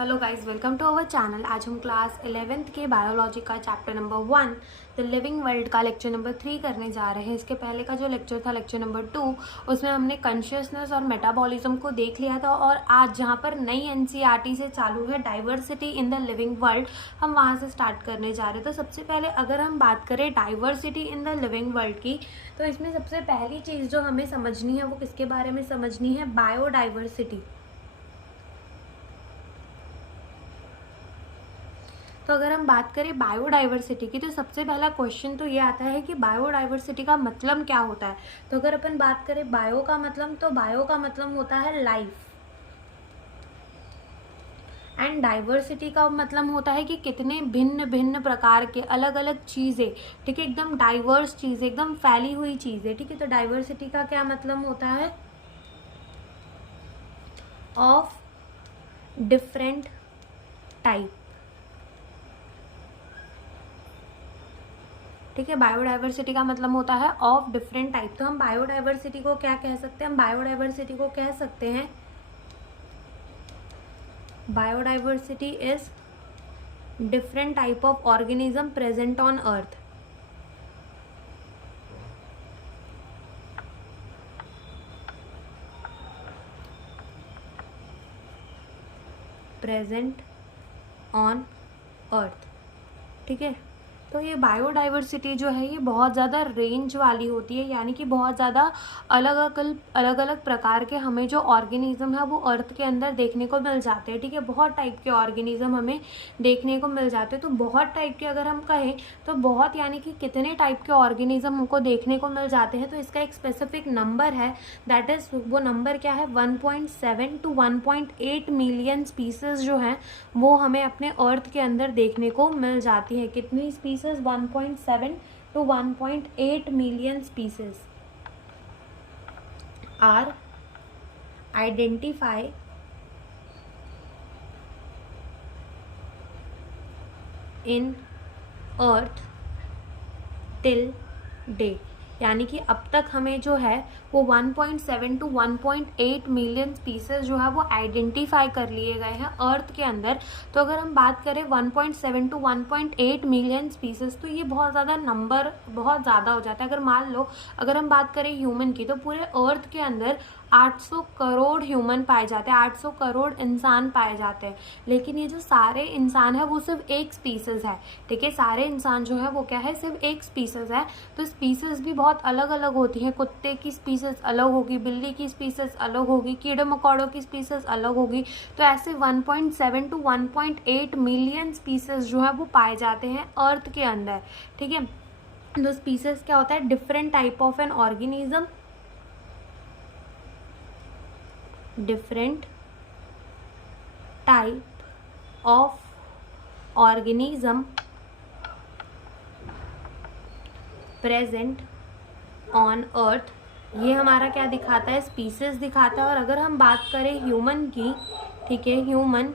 Hello guys, welcome to our channel. आज हम class 11th के बायोलॉजी का chapter number 1 the living world का लेक्चर नंबर 3 करने जा रहे हैं। इसके पहले का जो लेक्चर था लेक्चर नंबर 2, उसमें हमने कॉन्शियसनेस और मेटाबॉलिज्म को देख लिया था। और आज जहां पर नई एनसीईआरटी से चालू है diversity in the living world, हम वहां से स्टार्ट करने जा रहे हैं। तो सबसे पहले अगर हम बात करें diversity in the living world की, तो इसमें सबसे पहली चीज़ जो हमें समझनी है वो किसके बारे में समझनी है? बायोडाइवर्सिटी। तो अगर हम बात करें बायोडाइवर्सिटी की, तो सबसे पहला क्वेश्चन तो ये आता है कि बायोडाइवर्सिटी का मतलब क्या होता है। तो अगर अपन बात करें बायो का मतलब, तो बायो का मतलब होता है लाइफ, एंड डाइवर्सिटी का मतलब होता है कि कितने भिन्न भिन्न प्रकार के अलग अलग चीज़ें, ठीक है, एकदम डाइवर्स चीज़ें, एकदम फैली हुई चीज़ें, ठीक है। तो डाइवर्सिटी का क्या मतलब होता है? ऑफ डिफरेंट टाइप, ठीक है। बायोडाइवर्सिटी का मतलब होता है ऑफ डिफरेंट टाइप। तो हम बायोडाइवर्सिटी को क्या कह सकते हैं? हम बायोडाइवर्सिटी को कह सकते हैं, biodiversity is different type of organism present on earth. Present on earth, ठीक है। तो ये बायोडाइवर्सिटी जो है ये बहुत ज़्यादा रेंज वाली होती है, यानी कि बहुत ज़्यादा अलग अलग प्रकार के हमें जो ऑर्गेनिज्म है वो अर्थ के अंदर देखने को मिल जाते हैं, ठीक है। बहुत टाइप के ऑर्गेनिज्म हमें देखने को मिल जाते हैं। तो बहुत टाइप के अगर हम कहें तो बहुत, यानी कि कितने टाइप के ऑर्गेनिज्म हमको देखने को मिल जाते हैं, तो इसका एक स्पेसिफिक नंबर है, दैट इज, वो नंबर क्या है? 1.7 to 1.8 मिलियन स्पीसीज जो हैं वो हमें अपने अर्थ के अंदर देखने को मिल जाती है। कितनी species? 1.7 to 1.8 million species are identify in earth till day, यानी कि अब तक हमें जो है वो 1.7 to 1.8 मिलियन स्पीसीज जो है वो आइडेंटिफाई कर लिए गए हैं अर्थ के अंदर। तो अगर हम बात करें 1.7 to 1.8 मिलियन स्पीसीज, तो ये बहुत ज़्यादा नंबर, बहुत ज़्यादा हो जाता है। अगर मान लो अगर हम बात करें ह्यूमन की, तो पूरे अर्थ के अंदर 800 करोड़ ह्यूमन पाए जाते हैं, 800 करोड़ इंसान पाए जाते हैं। लेकिन ये जो सारे इंसान है वो सिर्फ एक स्पीसीज है, ठीक है। सारे इंसान जो है वो क्या है? सिर्फ एक स्पीसीज है। तो स्पीसीज भी बहुत अलग अलग होती हैं। कुत्ते की स्पीसीज अलग होगी, बिल्ली की स्पीसीज अलग होगी, कीड़े मकोड़ों की स्पीसीज अलग होगी। तो ऐसे 1.7 to 1.8 मिलियन स्पीसीज जो है वो पाए जाते हैं अर्थ के अंदर, ठीक है। तो स्पीसीज क्या होता है? Different type of an organism, different type of organism present on earth. ये हमारा क्या दिखाता है? स्पीसीज दिखाता है। और अगर हम बात करें ह्यूमन की, ठीक है, ह्यूमन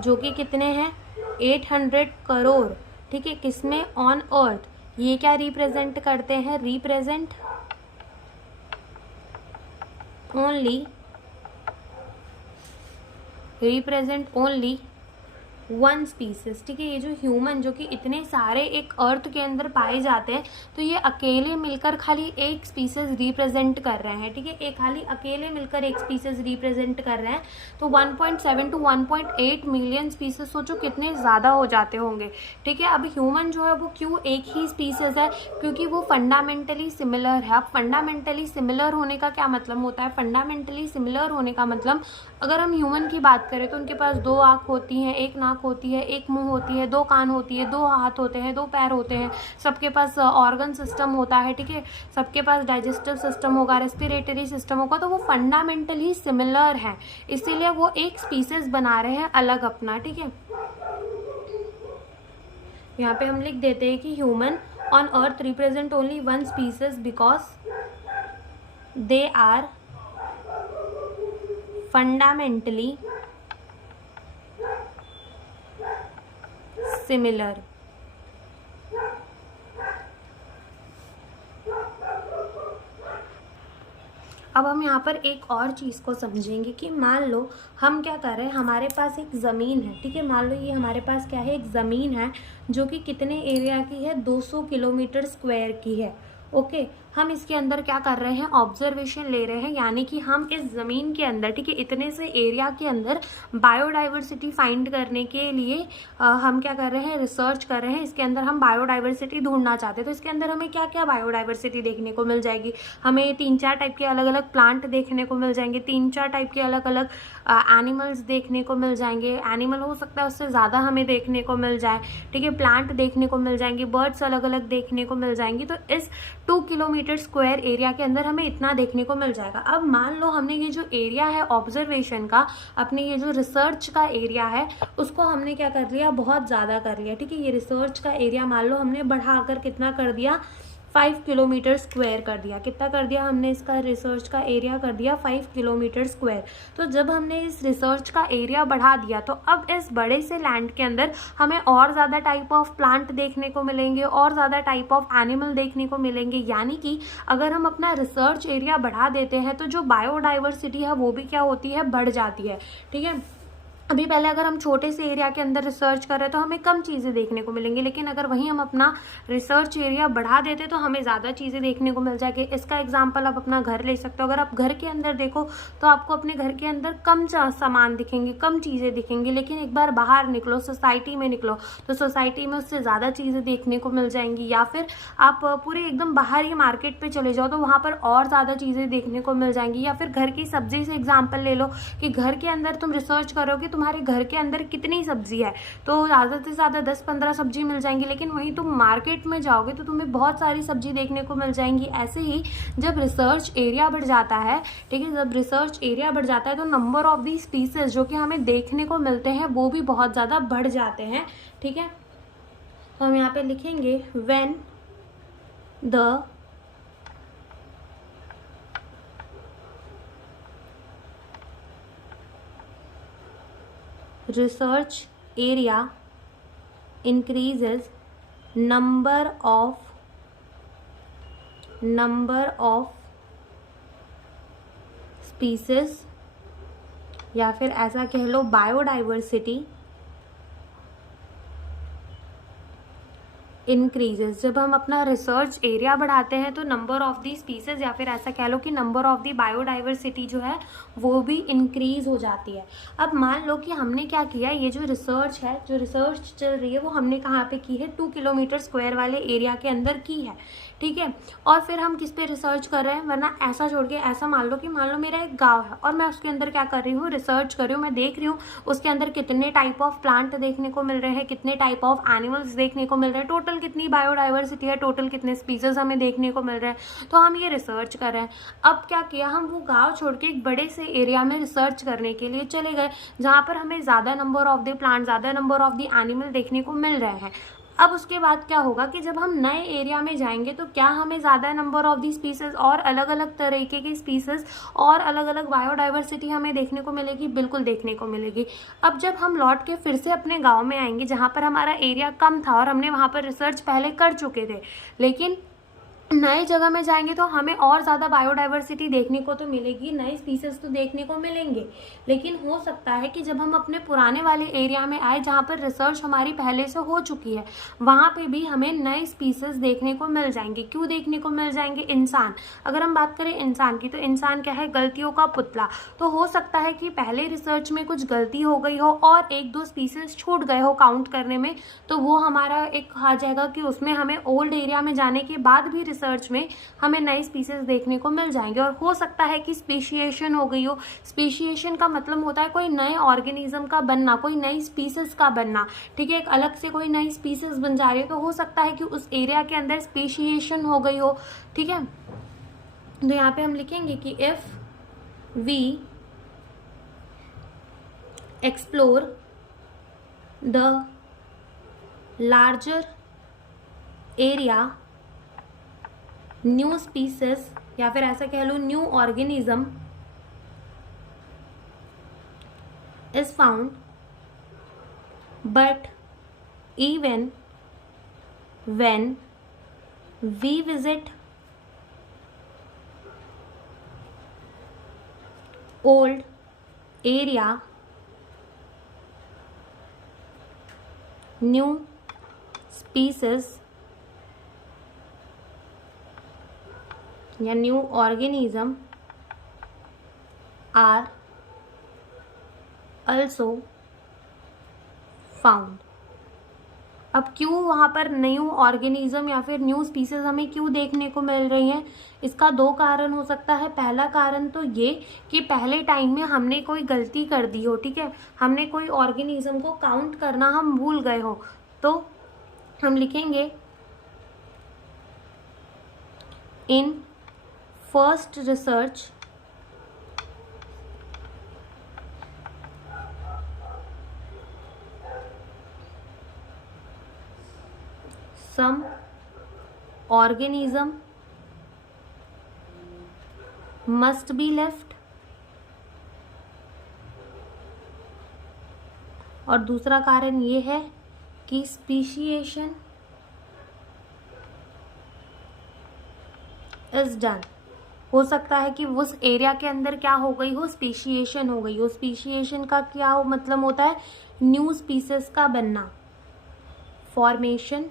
जो कि कितने हैं? 800 करोड़, ठीक है, किसमें? On earth. ये क्या रिप्रेजेंट करते हैं? रिप्रेजेंट ओनली वन स्पीसीज, ठीक है। ये जो ह्यूमन जो कि इतने सारे एक अर्थ के अंदर पाए जाते हैं, तो ये अकेले मिलकर खाली एक स्पीसीज रिप्रेजेंट कर रहे हैं, ठीक है। एक खाली अकेले मिलकर एक स्पीसीज रिप्रेजेंट कर रहे हैं। तो 1.7 to 1.8 मिलियन स्पीसीज, सोचो कितने ज़्यादा हो जाते होंगे, ठीक है। अब ह्यूमन जो है वो क्यों एक ही स्पीसीज है? क्योंकि वो फंडामेंटली सिमिलर है। अब फंडामेंटली सिमिलर होने का क्या मतलब होता है? फंडामेंटली सिमिलर होने का मतलब, अगर हम ह्यूमन की बात करें तो उनके पास 2 आँख होती हैं, 1 नाक होती है, 1 मुंह होती है, 2 कान होती है, 2 हाथ होते हैं, 2 पैर होते हैं, सबके पास ऑर्गन सिस्टम होता है, ठीक है। सबके पास डाइजेस्टिव सिस्टम होगा, रेस्पिरेटरी सिस्टम होगा। तो वो फंडामेंटली सिमिलर है, इसीलिए वो एक स्पीसीज बना रहे हैं अलग अपना, ठीक है। यहाँ पे हम लिख देते हैं कि human on earth represent only one species because they are fundamentally similar, अब हम यहाँ पर एक और चीज़ को समझेंगे कि मान लो हम क्या कर रहे हैं, हमारे पास एक ज़मीन है, ठीक है। मान लो ये हमारे पास क्या है, एक ज़मीन है जो कि कितने एरिया की है, 200 किलोमीटर स्क्वायर की है। ओके, हम इसके अंदर क्या कर रहे हैं, ऑब्जर्वेशन ले रहे हैं, यानी कि हम इस ज़मीन के अंदर, ठीक है, इतने से एरिया के अंदर बायोडाइवर्सिटी फाइंड करने के लिए हम क्या कर रहे हैं, रिसर्च कर रहे हैं। इसके अंदर हम बायोडाइवर्सिटी ढूंढना चाहते हैं। तो इसके अंदर हमें क्या क्या बायोडाइवर्सिटी देखने को मिल जाएगी, हमें 3-4 टाइप के अलग अलग प्लांट देखने को मिल जाएंगे, 3-4 टाइप के अलग अलग एनिमल्स देखने को मिल जाएंगे। एनिमल हो सकता है उससे ज़्यादा हमें देखने को मिल जाए, ठीक है। प्लांट देखने को मिल जाएंगे, बर्ड्स अलग अलग देखने को मिल जाएंगी। तो इस 2 किलोमीटर स्क्वायर एरिया के अंदर हमें इतना देखने को मिल जाएगा। अब मान लो हमने ये जो एरिया है ऑब्जर्वेशन का, अपने ये जो रिसर्च का एरिया है, उसको हमने क्या कर लिया, बहुत ज़्यादा कर लिया, ठीक है। ये रिसर्च का एरिया मान लो हमने बढ़ाकर कितना कर दिया, 5 किलोमीटर स्क्वायर कर दिया। कितना कर दिया हमने, इसका रिसर्च का एरिया कर दिया 5 किलोमीटर स्क्वायर। तो जब हमने इस रिसर्च का एरिया बढ़ा दिया, तो अब इस बड़े से लैंड के अंदर हमें और ज़्यादा टाइप ऑफ प्लांट देखने को मिलेंगे, और ज़्यादा टाइप ऑफ एनिमल देखने को मिलेंगे। यानी कि अगर हम अपना रिसर्च एरिया बढ़ा देते हैं तो जो बायोडाइवर्सिटी है वो भी क्या होती है, बढ़ जाती है, ठीक है। अभी पहले अगर हम छोटे से एरिया के अंदर रिसर्च कर रहे हैं तो हमें कम चीज़ें देखने को मिलेंगी, लेकिन अगर वहीं हम अपना रिसर्च एरिया बढ़ा देते तो हमें ज़्यादा चीज़ें देखने को मिल जाएगी। इसका एग्जांपल आप अपना घर ले सकते हो। अगर आप घर के अंदर देखो तो आपको अपने घर के अंदर कम सामान दिखेंगे, कम चीज़ें दिखेंगी, लेकिन एक बार बाहर निकलो, सोसाइटी में निकलो, तो सोसाइटी में उससे ज़्यादा चीज़ें देखने को मिल जाएंगी। या फिर आप पूरे एकदम बाहर ही मार्केट पर चले जाओ तो वहाँ पर और ज़्यादा चीज़ें देखने को मिल जाएंगी। या फिर घर की सब्जी से एग्जाम्पल ले लो कि घर के अंदर तुम रिसर्च करोगे तुम्हारे घर के अंदर कितनी सब्जी है, तो ज़्यादा से ज़्यादा 10-15 सब्जी मिल जाएंगी, लेकिन वहीं तुम मार्केट में जाओगे तो तुम्हें बहुत सारी सब्जी देखने को मिल जाएंगी। ऐसे ही जब रिसर्च एरिया बढ़ जाता है, ठीक है, जब रिसर्च एरिया बढ़ जाता है तो नंबर ऑफ दी स्पीसीज जो कि हमें देखने को मिलते हैं वो भी बहुत ज़्यादा बढ़ जाते हैं, ठीक है। तो हम यहाँ पे लिखेंगे when the research area increases, number of species, या फिर ऐसा कह लो बायोडाइवर्सिटी इंक्रीजेज। जब हम अपना रिसर्च एरिया बढ़ाते हैं तो नंबर ऑफ दी स्पीसीज, या फिर ऐसा कह लो कि नंबर ऑफ दी बायोडाइवर्सिटी जो है वो भी इंक्रीज हो जाती है। अब मान लो कि हमने क्या किया, ये जो रिसर्च है, जो रिसर्च चल रही है वो हमने कहाँ पे की है, 2 किलोमीटर स्क्वायर वाले एरिया के अंदर की है, ठीक है। और फिर हम किस पे रिसर्च कर रहे हैं, वरना ऐसा छोड़ के, ऐसा मान लो मेरा एक गाँव है और मैं उसके अंदर क्या कर रही हूँ, रिसर्च कर रही हूँ, मैं देख रही हूँ उसके अंदर कितने टाइप ऑफ प्लांट देखने को मिल रहे हैं, कितने टाइप ऑफ एनिमल्स देखने को मिल रहे हैं, टोटल कितनी बायोडाइवर्सिटी है, टोटल कितने स्पीसीज हमें देखने को मिल रहे हैं, तो हम ये रिसर्च कर रहे हैं। अब क्या किया, हम वो गांव छोड़ के एक बड़े से एरिया में रिसर्च करने के लिए चले गए जहां पर हमें ज़्यादा नंबर ऑफ द प्लांट, ज़्यादा नंबर ऑफ द एनिमल देखने को मिल रहे हैं। अब उसके बाद क्या होगा कि जब हम नए एरिया में जाएंगे तो क्या हमें ज़्यादा नंबर ऑफ दी स्पीसीज और अलग अलग तरीके की स्पीसीज और अलग अलग बायोडाइवर्सिटी हमें देखने को मिलेगी, बिल्कुल देखने को मिलेगी। अब जब हम लौट के फिर से अपने गांव में आएंगे जहाँ पर हमारा एरिया कम था और हमने वहाँ पर रिसर्च पहले कर चुके थे, लेकिन नए जगह में जाएंगे तो हमें और ज़्यादा बायोडाइवर्सिटी देखने को तो मिलेगी, नए स्पीसीज तो देखने को मिलेंगे, लेकिन हो सकता है कि जब हम अपने पुराने वाले एरिया में आए जहाँ पर रिसर्च हमारी पहले से हो चुकी है, वहाँ पे भी हमें नए स्पीसीज देखने को मिल जाएंगे। क्यों देखने को मिल जाएंगे, इंसान, अगर हम बात करें इंसान की, तो इंसान क्या है, गलतियों का पुतला। तो हो सकता है कि पहले रिसर्च में कुछ गलती हो गई हो और 1-2 स्पीसीज छूट गए हो काउंट करने में, तो वो हमारा एक आ जाएगा कि उसमें हमें ओल्ड एरिया में जाने के बाद भी रिसर्च में हमें नई स्पीसीज देखने को मिल जाएंगे। और हो सकता है कि स्पेशिएशन हो गई हो। स्पेशिएशन का मतलब होता है कोई नए ऑर्गेनिज्म का बनना, कोई नई स्पीसीज का बनना, ठीक है, एक अलग से कोई नई स्पीसीज बन जा रही है, तो हो सकता है कि उस एरिया के अंदर स्पेशिएशन हो गई हो, ठीक है। तो यहाँ पे हम लिखेंगे कि if we explore the larger area, new species, या फिर ऐसा कह लो new organism is found, but even when we visit old area, new species या new organism are also found. अब क्यों वहाँ पर न्यू ऑर्गेनिज्म या फिर न्यू स्पीसीज हमें क्यों देखने को मिल रही हैं? इसका दो कारण हो सकता है। पहला कारण तो ये कि पहले टाइम में हमने कोई गलती कर दी हो, ठीक है, हमने कोई ऑर्गेनिज्म को काउंट करना हम भूल गए हो, तो हम लिखेंगे in first research some organism must be left, और दूसरा कारण ये है कि स्पीशिएशन इज डन। हो सकता है कि उस एरिया के अंदर क्या हो गई हो, स्पीशिएशन हो गई हो। स्पीशिएशन का क्या हो मतलब होता है, न्यू स्पीसीज का बनना, फॉर्मेशन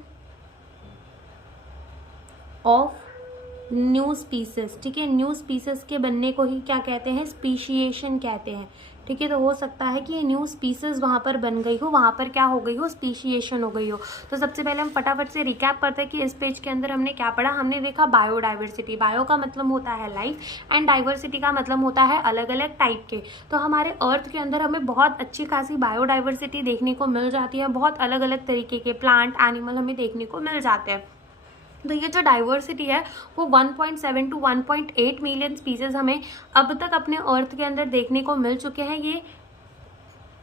ऑफ न्यू स्पीसीज, ठीक है। न्यू स्पीसीज के बनने को ही क्या कहते हैं, स्पीशिएशन कहते हैं, ठीक है। तो हो सकता है कि ये न्यू स्पीसीज वहाँ पर बन गई हो, वहाँ पर क्या हो गई हो, स्पीशिएशन हो गई हो। तो सबसे पहले हम फटाफट से रिकैप करते हैं कि इस पेज के अंदर हमने क्या पढ़ा। हमने देखा बायोडाइवर्सिटी, बायो का मतलब होता है लाइफ एंड डाइवर्सिटी का मतलब होता है अलग अलग टाइप के। तो हमारे अर्थ के अंदर हमें बहुत अच्छी खासी बायोडाइवर्सिटी देखने को मिल जाती है, बहुत अलग अलग तरीके के प्लांट एनिमल हमें देखने को मिल जाते हैं। तो ये जो डाइवर्सिटी है वो 1.7 टू 1.8 मिलियन स्पीसीज हमें अब तक अपने अर्थ के अंदर देखने को मिल चुके हैं। ये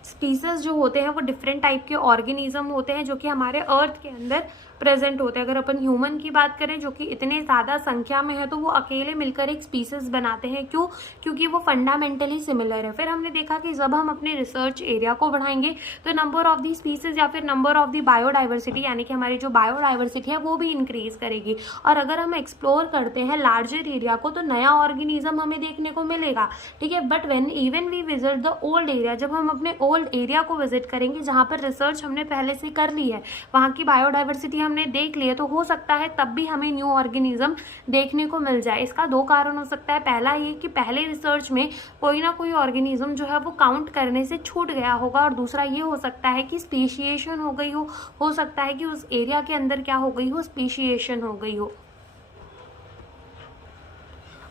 स्पीसीज जो होते हैं वो डिफरेंट टाइप के ऑर्गेनिज्म होते हैं जो कि हमारे अर्थ के अंदर प्रेजेंट होते हैं। अगर अपन ह्यूमन की बात करें जो कि इतने ज़्यादा संख्या में है तो वो अकेले मिलकर एक स्पीसीज बनाते हैं। क्यों? क्योंकि वो फंडामेंटली सिमिलर है। फिर हमने देखा कि जब हम अपने रिसर्च एरिया को बढ़ाएंगे तो नंबर ऑफ दी स्पीसीज या फिर नंबर ऑफ दी बायोडाइवर्सिटी यानी कि हमारी जो बायोडाइवर्सिटी है वो भी इंक्रीज करेगी। और अगर हम एक्सप्लोर करते हैं लार्जर एरिया को तो नया ऑर्गेनिज्म हमें देखने को मिलेगा, ठीक है। But when even we visit the old area, जब हम अपने ओल्ड एरिया को विजिट करेंगे जहाँ पर रिसर्च हमने पहले से कर ली है, वहाँ की बायोडाइवर्सिटी हमने देख लिया, तो हो सकता है तब भी हमें न्यू ऑर्गेनिज्म देखने को मिल जाए। इसका दो कारण हो सकता है। पहला ये कि पहले रिसर्च में कोई ना कोई ऑर्गेनिज्म जो है वो काउंट करने से छूट गया होगा, और दूसरा ये हो सकता है कि स्पीशिएशन हो गई हो सकता है कि उस एरिया के अंदर क्या हो गई हो, स्पीशिएशन हो गई हो।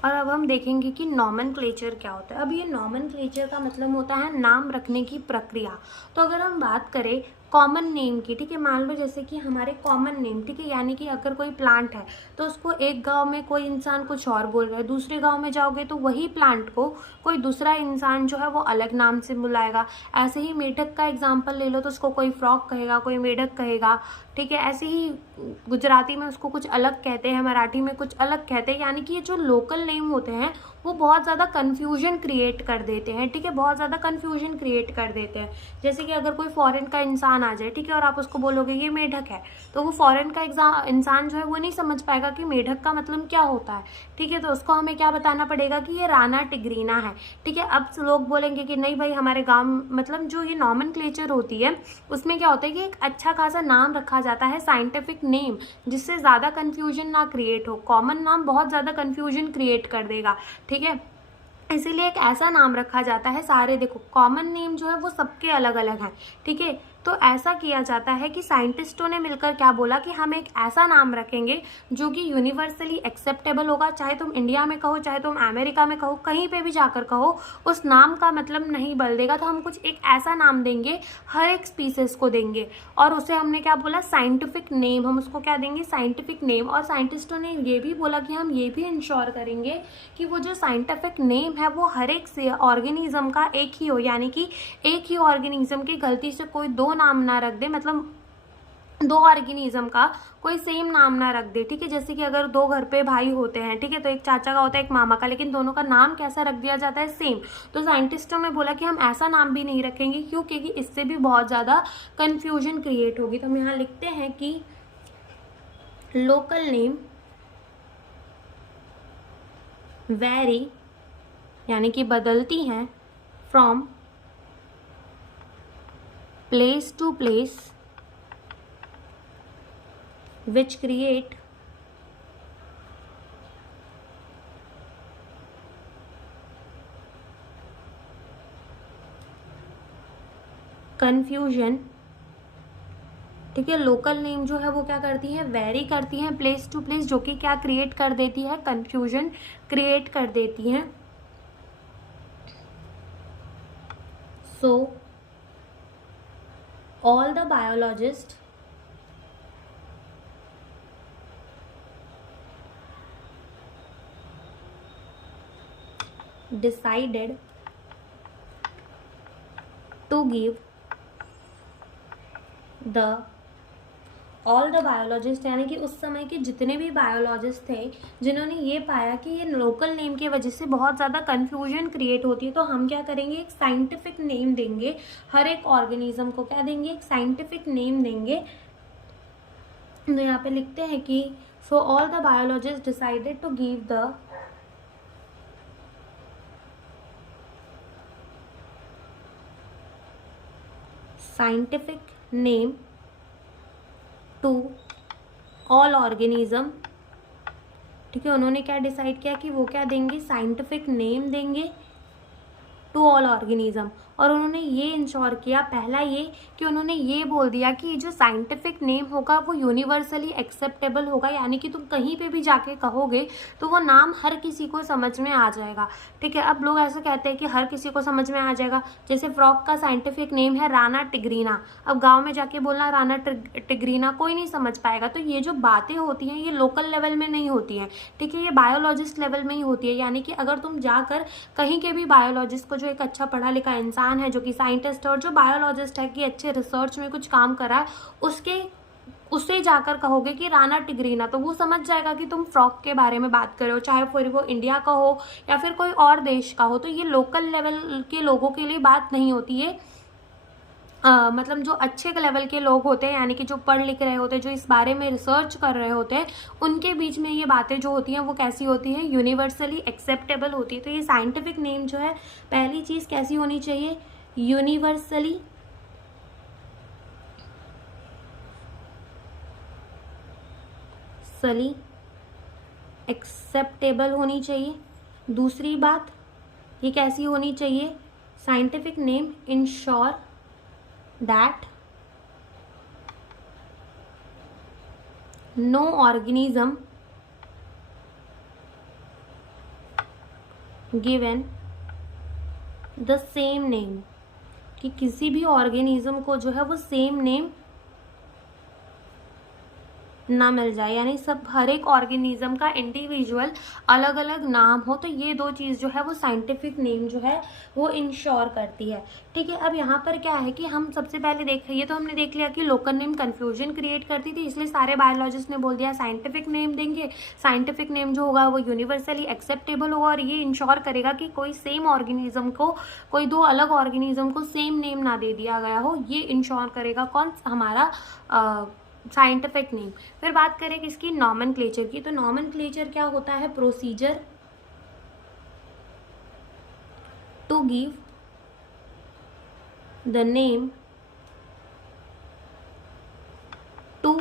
और अब हम देखेंगे कि नॉमेनक्लेचर क्या होता है। अब ये नॉमेनक्लेचर का मतलब होता है नाम रखने की प्रक्रिया। तो अगर हम बात करें कॉमन नेम की, ठीक है, मान लो जैसे कि हमारे कॉमन नेम, ठीक है, यानी कि अगर कोई प्लांट है तो उसको एक गांव में कोई इंसान कुछ और बोल रहा है, दूसरे गांव में जाओगे तो वही प्लांट को कोई दूसरा इंसान जो है वो अलग नाम से बुलाएगा। ऐसे ही मेढक का एग्जाम्पल ले लो तो उसको कोई फ्रॉक कहेगा, कोई मेढक कहेगा, ठीक है। ऐसे ही गुजराती में उसको कुछ अलग कहते हैं, मराठी में कुछ अलग कहते हैं। यानी कि ये जो लोकल नेम होते हैं वो बहुत ज़्यादा कन्फ्यूजन क्रिएट कर देते हैं, ठीक है, बहुत ज़्यादा कन्फ्यूजन क्रिएट कर देते हैं। जैसे कि अगर कोई फॉरेन का इंसान आ जाए, ठीक है, और आप उसको बोलोगे ये मेढक है, तो वो फॉरेन का इंसान जो है वो नहीं समझ पाएगा कि मेढक का मतलब क्या होता है, ठीक है। तो उसको हमें क्या बताना पड़ेगा कि ये राना टिग्रीना है, ठीक है। अब लोग बोलेंगे कि नहीं भाई हमारे गाँव, मतलब जो ये नॉमेनक्लेचर होती है उसमें क्या होता है कि एक अच्छा खासा नाम रखा जाता है, साइंटिफिक नेम, जिससे ज़्यादा कन्फ्यूजन ना क्रिएट हो। कॉमन नाम बहुत ज़्यादा कन्फ्यूजन क्रिएट कर देगा, ठीक है। इसीलिए एक ऐसा नाम रखा जाता है, सारे देखो कॉमन नेम जो है वो सबके अलग अलग हैं, ठीक है। तो ऐसा किया जाता है कि साइंटिस्टों ने मिलकर क्या बोला कि हम एक ऐसा नाम रखेंगे जो कि यूनिवर्सली एक्सेप्टेबल होगा। चाहे तुम इंडिया में कहो, चाहे तुम अमेरिका में कहो, कहीं पे भी जाकर कहो, उस नाम का मतलब नहीं बदल देगा। तो हम कुछ एक ऐसा नाम देंगे, हर एक स्पीसीज को देंगे, और उसे हमने क्या बोला, साइंटिफिक नेम। हम उसको क्या देंगे, साइंटिफिक नेम। और साइंटिस्टों ने ये भी बोला कि हम ये भी इंश्योर करेंगे कि वो जो साइंटिफिक नेम है वो हर एक से ऑर्गेनिज्म का एक ही हो, यानी कि एक ही ऑर्गेनिज्म की गलती से कोई दो नाम ना रख दे, मतलब दो ऑर्गेनिज्म का कोई सेम नाम ना रख दे, ठीक है। जैसे कि अगर दो घर पे भाई होते हैं, ठीक है, तो एक चाचा का होता है एक मामा का, लेकिन दोनों का नाम कैसा रख दिया जाता है, सेम। तो साइंटिस्टों ने बोला कि हम ऐसा नाम भी नहीं रखेंगे, क्यों? क्योंकि इससे भी बहुत ज़्यादा कन्फ्यूजन क्रिएट होगी। तो हम यहाँ लिखते हैं कि लोकल नेम वेरी यानी कि बदलती हैं from place to place which create confusion. ठीक है, लोकल नेम जो है वो क्या करती है, वेरी करती हैं प्लेस टू प्लेस, जो कि क्या क्रिएट कर देती है, कन्फ्यूजन क्रिएट कर देती हैं। सो all the biologist decided to give the all the biologist, यानी कि उस समय के जितने भी बायोलॉजिस्ट थे जिन्होंने ये पाया कि ये लोकल नेम की वजह से बहुत ज़्यादा कन्फ्यूजन क्रिएट होती है, तो हम क्या करेंगे, एक साइंटिफिक नेम देंगे हर एक ऑर्गेनिज्म को। क्या देंगे, एक साइंटिफिक नेम देंगे। तो यहाँ पे लिखते हैं कि so all the biologist decided to give the scientific name to all organism. ठीक है, उन्होंने क्या डिसाइड किया कि वो क्या देंगे, साइंटिफिक नेम देंगे टू ऑल ऑर्गेनिज्म। और उन्होंने ये इंश्योर किया, पहला ये कि उन्होंने ये बोल दिया कि जो साइंटिफिक नेम होगा वो यूनिवर्सली एक्सेप्टेबल होगा, यानी कि तुम कहीं पे भी जाके कहोगे तो वो नाम हर किसी को समझ में आ जाएगा। ठीक है, अब लोग ऐसा कहते हैं कि हर किसी को समझ में आ जाएगा, जैसे फ्रॉग का साइंटिफिक नेम है राना टिग्रीना। अब गाँव में जाके बोलना राना टिग्रीना, कोई नहीं समझ पाएगा। तो ये जो बातें होती हैं ये लोकल लेवल में नहीं होती हैं, ठीक है, ये बायोलॉजिस्ट लेवल में ही होती है। यानी कि अगर तुम जाकर कहीं के भी बायोलॉजिस्ट को, जो एक अच्छा पढ़ा लिखा इंसान है, जो कि साइंटिस्ट है और जो बायोलॉजिस्ट है कि अच्छे रिसर्च में कुछ काम करा है, उससे जाकर कहोगे कि राना टिग्रीना, तो वो समझ जाएगा कि तुम फ्रॉग के बारे में बात कर रहे हो, चाहे फिर वो इंडिया का हो या फिर कोई और देश का हो। तो ये लोकल लेवल के लोगों के लिए बात नहीं होती है। मतलब जो अच्छे लेवल के लोग होते हैं, यानी कि जो पढ़ लिख रहे होते हैं, जो इस बारे में रिसर्च कर रहे होते हैं, उनके बीच में ये बातें जो होती हैं वो कैसी होती हैं, यूनिवर्सली एक्सेप्टेबल होती है। तो ये साइंटिफिक नेम जो है, पहली चीज़ कैसी होनी चाहिए, यूनिवर्सली एक्सेप्टेबल होनी चाहिए। दूसरी बात, ये कैसी होनी चाहिए, scientific name ensure that no organism given the same name, कि किसी भी ऑर्गेनिज्म को जो है वो सेम नेम ना मिल जाए, यानी सब हर एक ऑर्गेनिज्म का इंडिविजुअल अलग अलग नाम हो। तो ये दो चीज़ जो है वो साइंटिफिक नेम जो है वो इंश्योर करती है। ठीक है, अब यहाँ पर क्या है कि हम सबसे पहले ये तो हमने देख लिया कि लोकल नेम कन्फ्यूजन क्रिएट करती थी, इसलिए सारे बायोलॉजिस्ट ने बोल दिया साइंटिफिक नेम देंगे। साइंटिफिक नेम जो होगा वो यूनिवर्सली एक्सेप्टेबल होगा और ये इंश्योर करेगा कि कोई सेम ऑर्गेनिज्म को, कोई दो अलग ऑर्गेनिज्म को सेम नेम ना दे दिया गया हो। ये इंश्योर करेगा कौन, हमारा साइंटिफिक नेम। फिर बात करें किसकी, नॉमेनक्लेचर की। तो नॉमेनक्लेचर क्या होता है, procedure to give the name to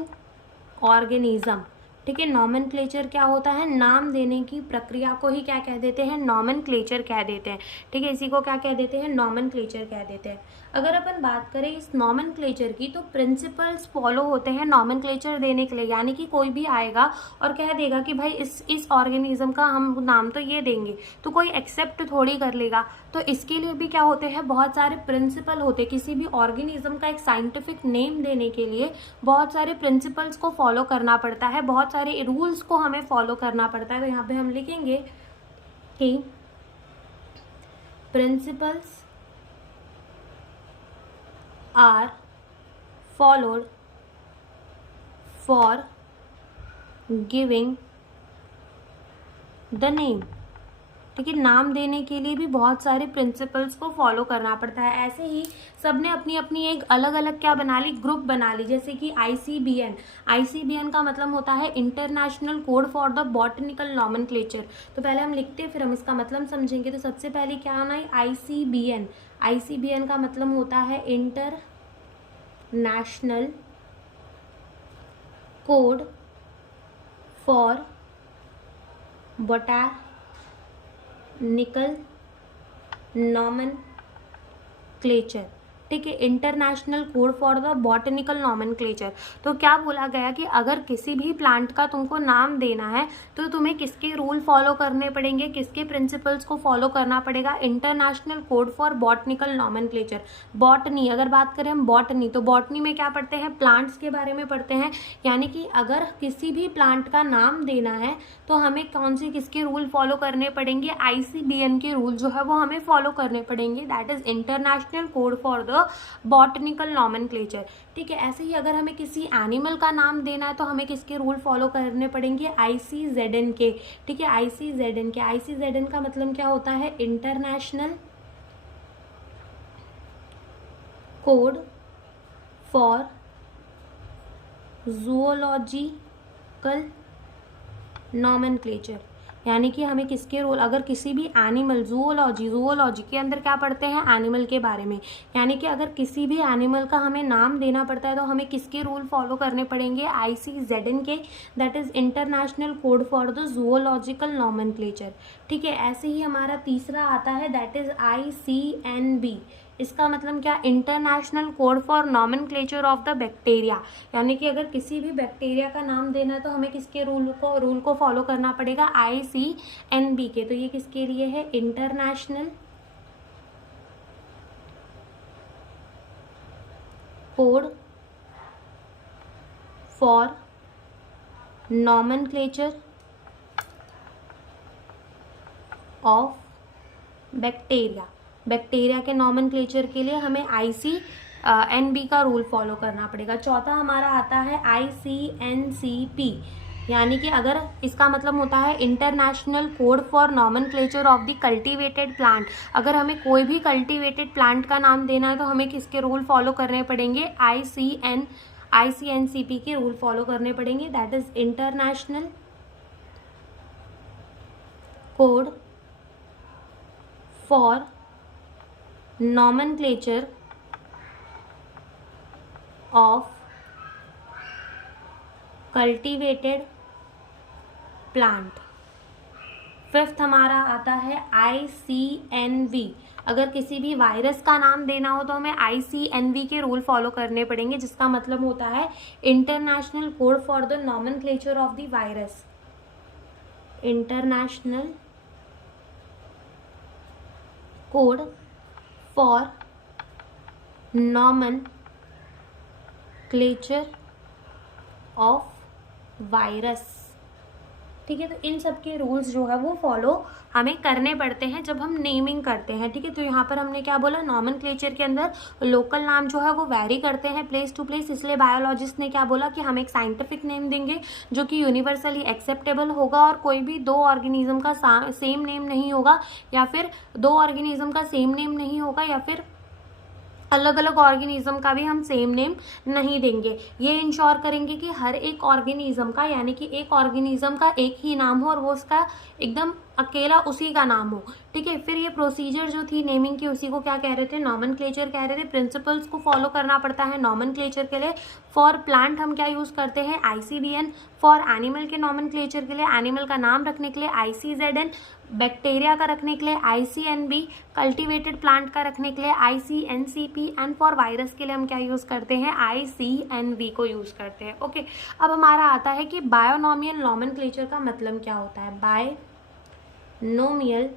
organism. ठीक है, नॉमेनक्लेचर क्या होता है, नाम देने की प्रक्रिया को ही क्या कह देते हैं, नॉमेनक्लेचर कह देते हैं। ठीक है, इसी को क्या कह देते हैं, नॉमेनक्लेचर कह देते हैं। अगर अपन बात करें इस नॉमेनक्लेचर की, तो प्रिंसिपल्स फॉलो होते हैं नॉमेनक्लेचर देने के लिए। यानी कि कोई भी आएगा और कह देगा कि भाई इस ऑर्गेनिज्म का हम नाम तो ये देंगे, तो कोई एक्सेप्ट थोड़ी कर लेगा। तो इसके लिए भी क्या होते हैं, बहुत सारे प्रिंसिपल होते हैं। किसी भी ऑर्गेनिज्म का एक साइंटिफिक नेम देने के लिए बहुत सारे प्रिंसिपल्स को फॉलो करना पड़ता है, बहुत सारे रूल्स को हमें फॉलो करना पड़ता है। तो यहाँ पे हम लिखेंगे कि principles are followed for giving the name। ठीक है, नाम देने के लिए भी बहुत सारे प्रिंसिपल्स को फॉलो करना पड़ता है। ऐसे ही सबने अपनी अपनी एक अलग अलग क्या बना ली, ग्रुप बना ली, जैसे कि ICBN। ICBN का मतलब होता है international code for the botanical nomenclature. तो पहले हम लिखते हैं फिर हम इसका मतलब समझेंगे। तो सबसे पहले क्या होना है, ICBN। ICBN का मतलब होता है international code for botanical nomenclature. ठीक है, international code for the botanical nomenclature. तो क्या बोला गया कि अगर किसी भी प्लांट का तुमको नाम देना है तो तुम्हें किसके रूल फॉलो करने पड़ेंगे, किसके प्रिंसिपल्स को फॉलो करना पड़ेगा, international code for botanical nomenclature. Botany, अगर बात करें हम बॉटनी, तो बॉटनी में क्या पढ़ते हैं, प्लांट्स के बारे में पढ़ते हैं। यानी कि अगर किसी भी प्लांट का नाम देना है तो हमें कौन से किसके रूल फॉलो करने पड़ेंगे, ICBN के रूल जो है वो हमें फॉलो करने पड़ेंगे, that is international code for the botanical nomenclature. ठीक है, ऐसे ही अगर हमें किसी एनिमल का नाम देना है तो हमें किसके रूल फॉलो करने पड़ेंगे, ICZN के। ठीक है, ICZN के। ICZN का मतलब क्या होता है, international code for zoological nomenclature. यानी कि हमें किसके रूल, अगर किसी भी एनिमल, जूलॉजी के अंदर क्या पढ़ते हैं, एनिमल के बारे में। यानी कि अगर किसी भी एनिमल का हमें नाम देना पड़ता है तो हमें किसके रूल फॉलो करने पड़ेंगे, ICZN के, that is international code for the zoological nomenclature. ठीक है, ऐसे ही हमारा तीसरा आता है, दैट इज ICNB। इसका मतलब क्या, international code for nomenclature of the bacteria. यानी कि अगर किसी भी बैक्टीरिया का नाम देना है तो हमें किसके रूल को फॉलो करना पड़ेगा, ICNB के। तो ये किसके लिए है, international code for nomenclature of bacteria. Bacteria के नॉमेनक्लेचर के लिए हमें ICNB का रूल फॉलो करना पड़ेगा। चौथा हमारा आता है ICNCP। यानी कि अगर इसका मतलब होता है international code for nomenclature of the cultivated plant. अगर हमें कोई भी कल्टीवेटेड प्लांट का नाम देना है तो हमें किसके रूल फॉलो करने पड़ेंगे, ICNCP के रूल फॉलो करने पड़ेंगे, that is international code for nomenclature of cultivated plant. Fifth हमारा आता है ICNV। अगर किसी भी वायरस का नाम देना हो तो हमें ICNV के रूल फॉलो करने पड़ेंगे, जिसका मतलब होता है international code for the nomenclature of the virus. International code for nomenclature of virus. ठीक है, तो इन सब के रूल्स जो है वो फॉलो हमें करने पड़ते हैं जब हम नेमिंग करते हैं। ठीक है, तो यहाँ पर हमने क्या बोला, नॉमेनक्लेचर के अंदर लोकल नाम जो है वो वैरी करते हैं प्लेस टू प्लेस, इसलिए बायोलॉजिस्ट ने क्या बोला कि हम एक साइंटिफिक नेम देंगे जो कि यूनिवर्सली एक्सेप्टेबल होगा, और कोई भी दो ऑर्गेनिज्म का सेम नेम नहीं होगा, या फिर दो ऑर्गेनिज्म का सेम नेम नहीं होगा, या फिर अलग अलग ऑर्गेनिज्म का भी हम सेम नेम नहीं देंगे। ये इंश्योर करेंगे कि हर एक ऑर्गेनिज्म का, यानी कि एक ऑर्गेनिज्म का एक ही नाम हो और वो उसका एकदम अकेला उसी का नाम हो। ठीक है, फिर ये प्रोसीजर जो थी नेमिंग की, उसी को क्या कह रहे थे, नॉमेनक्लेचर कह रहे थे। प्रिंसिपल्स को फॉलो करना पड़ता है नॉमेनक्लेचर के लिए। फॉर प्लांट हम क्या यूज करते हैं, ICBN। फॉर एनिमल के नॉमेनक्लेचर के लिए, एनिमल का नाम रखने के लिए ICZN। बैक्टीरिया का रखने के लिए ICNB। कल्टिवेटेड प्लांट का रखने के लिए ICNCP। एंड फॉर वायरस के लिए हम क्या यूज करते हैं, ICNV को यूज करते हैं। ओके, अब हमारा आता है कि बायोनॉमियल नॉमेनक्लेचर का मतलब क्या होता है। बायोनॉमियल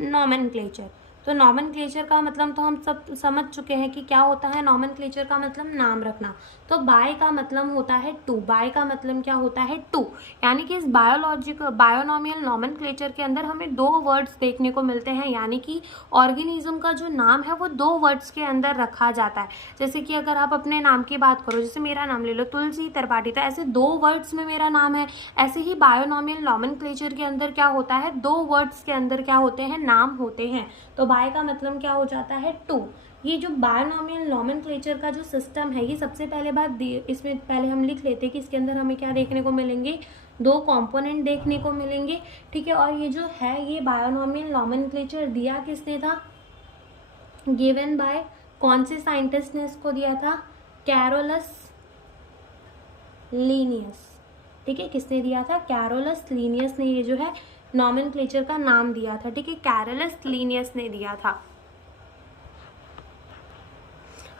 नॉमेनक्लेचर, तो नॉमेनक्लेचर का मतलब तो हम सब समझ चुके हैं कि क्या होता है। नॉमेनक्लेचर का मतलब नाम रखना। तो बाय का मतलब होता है टू। बाय का मतलब क्या होता है? टू। यानी कि इस बायोनॉमियल नॉमेनक्लेचर के अंदर हमें दो वर्ड्स देखने को मिलते हैं, यानी कि ऑर्गेनिज्म का जो नाम है वो दो वर्ड्स के अंदर रखा जाता है। जैसे कि अगर आप अपने नाम की बात करो, जैसे मेरा नाम ले लो तुलसी त्रिपाठी, तो ऐसे दो वर्ड्स में मेरा नाम है। ऐसे ही बायोनॉमियल नॉमेनक्लेचर के अंदर क्या होता है? दो वर्ड्स के अंदर क्या होते हैं? नाम होते हैं। तो बाय का मतलब क्या हो जाता है? टू। ये जो बायोनॉमियल नॉमेनक्लेचर का जो सिस्टम है, ये सबसे पहले बात इसमें पहले हम लिख लेते हैं कि इसके अंदर हमें क्या देखने को मिलेंगे? दो कंपोनेंट देखने को मिलेंगे, ठीक है। और ये जो है ये बायोनॉमियल नॉमेनक्लेचर दिया किसने था? गिवन बाय कौन से साइंटिस्ट ने इसको दिया था? कैरोलस लीनियस, ठीक है। किसने दिया था? कैरोलस लीनियस ने ये जो है नॉमेनक्लेचर का नाम दिया था, ठीक है। कैरोलस लीनियस ने दिया था।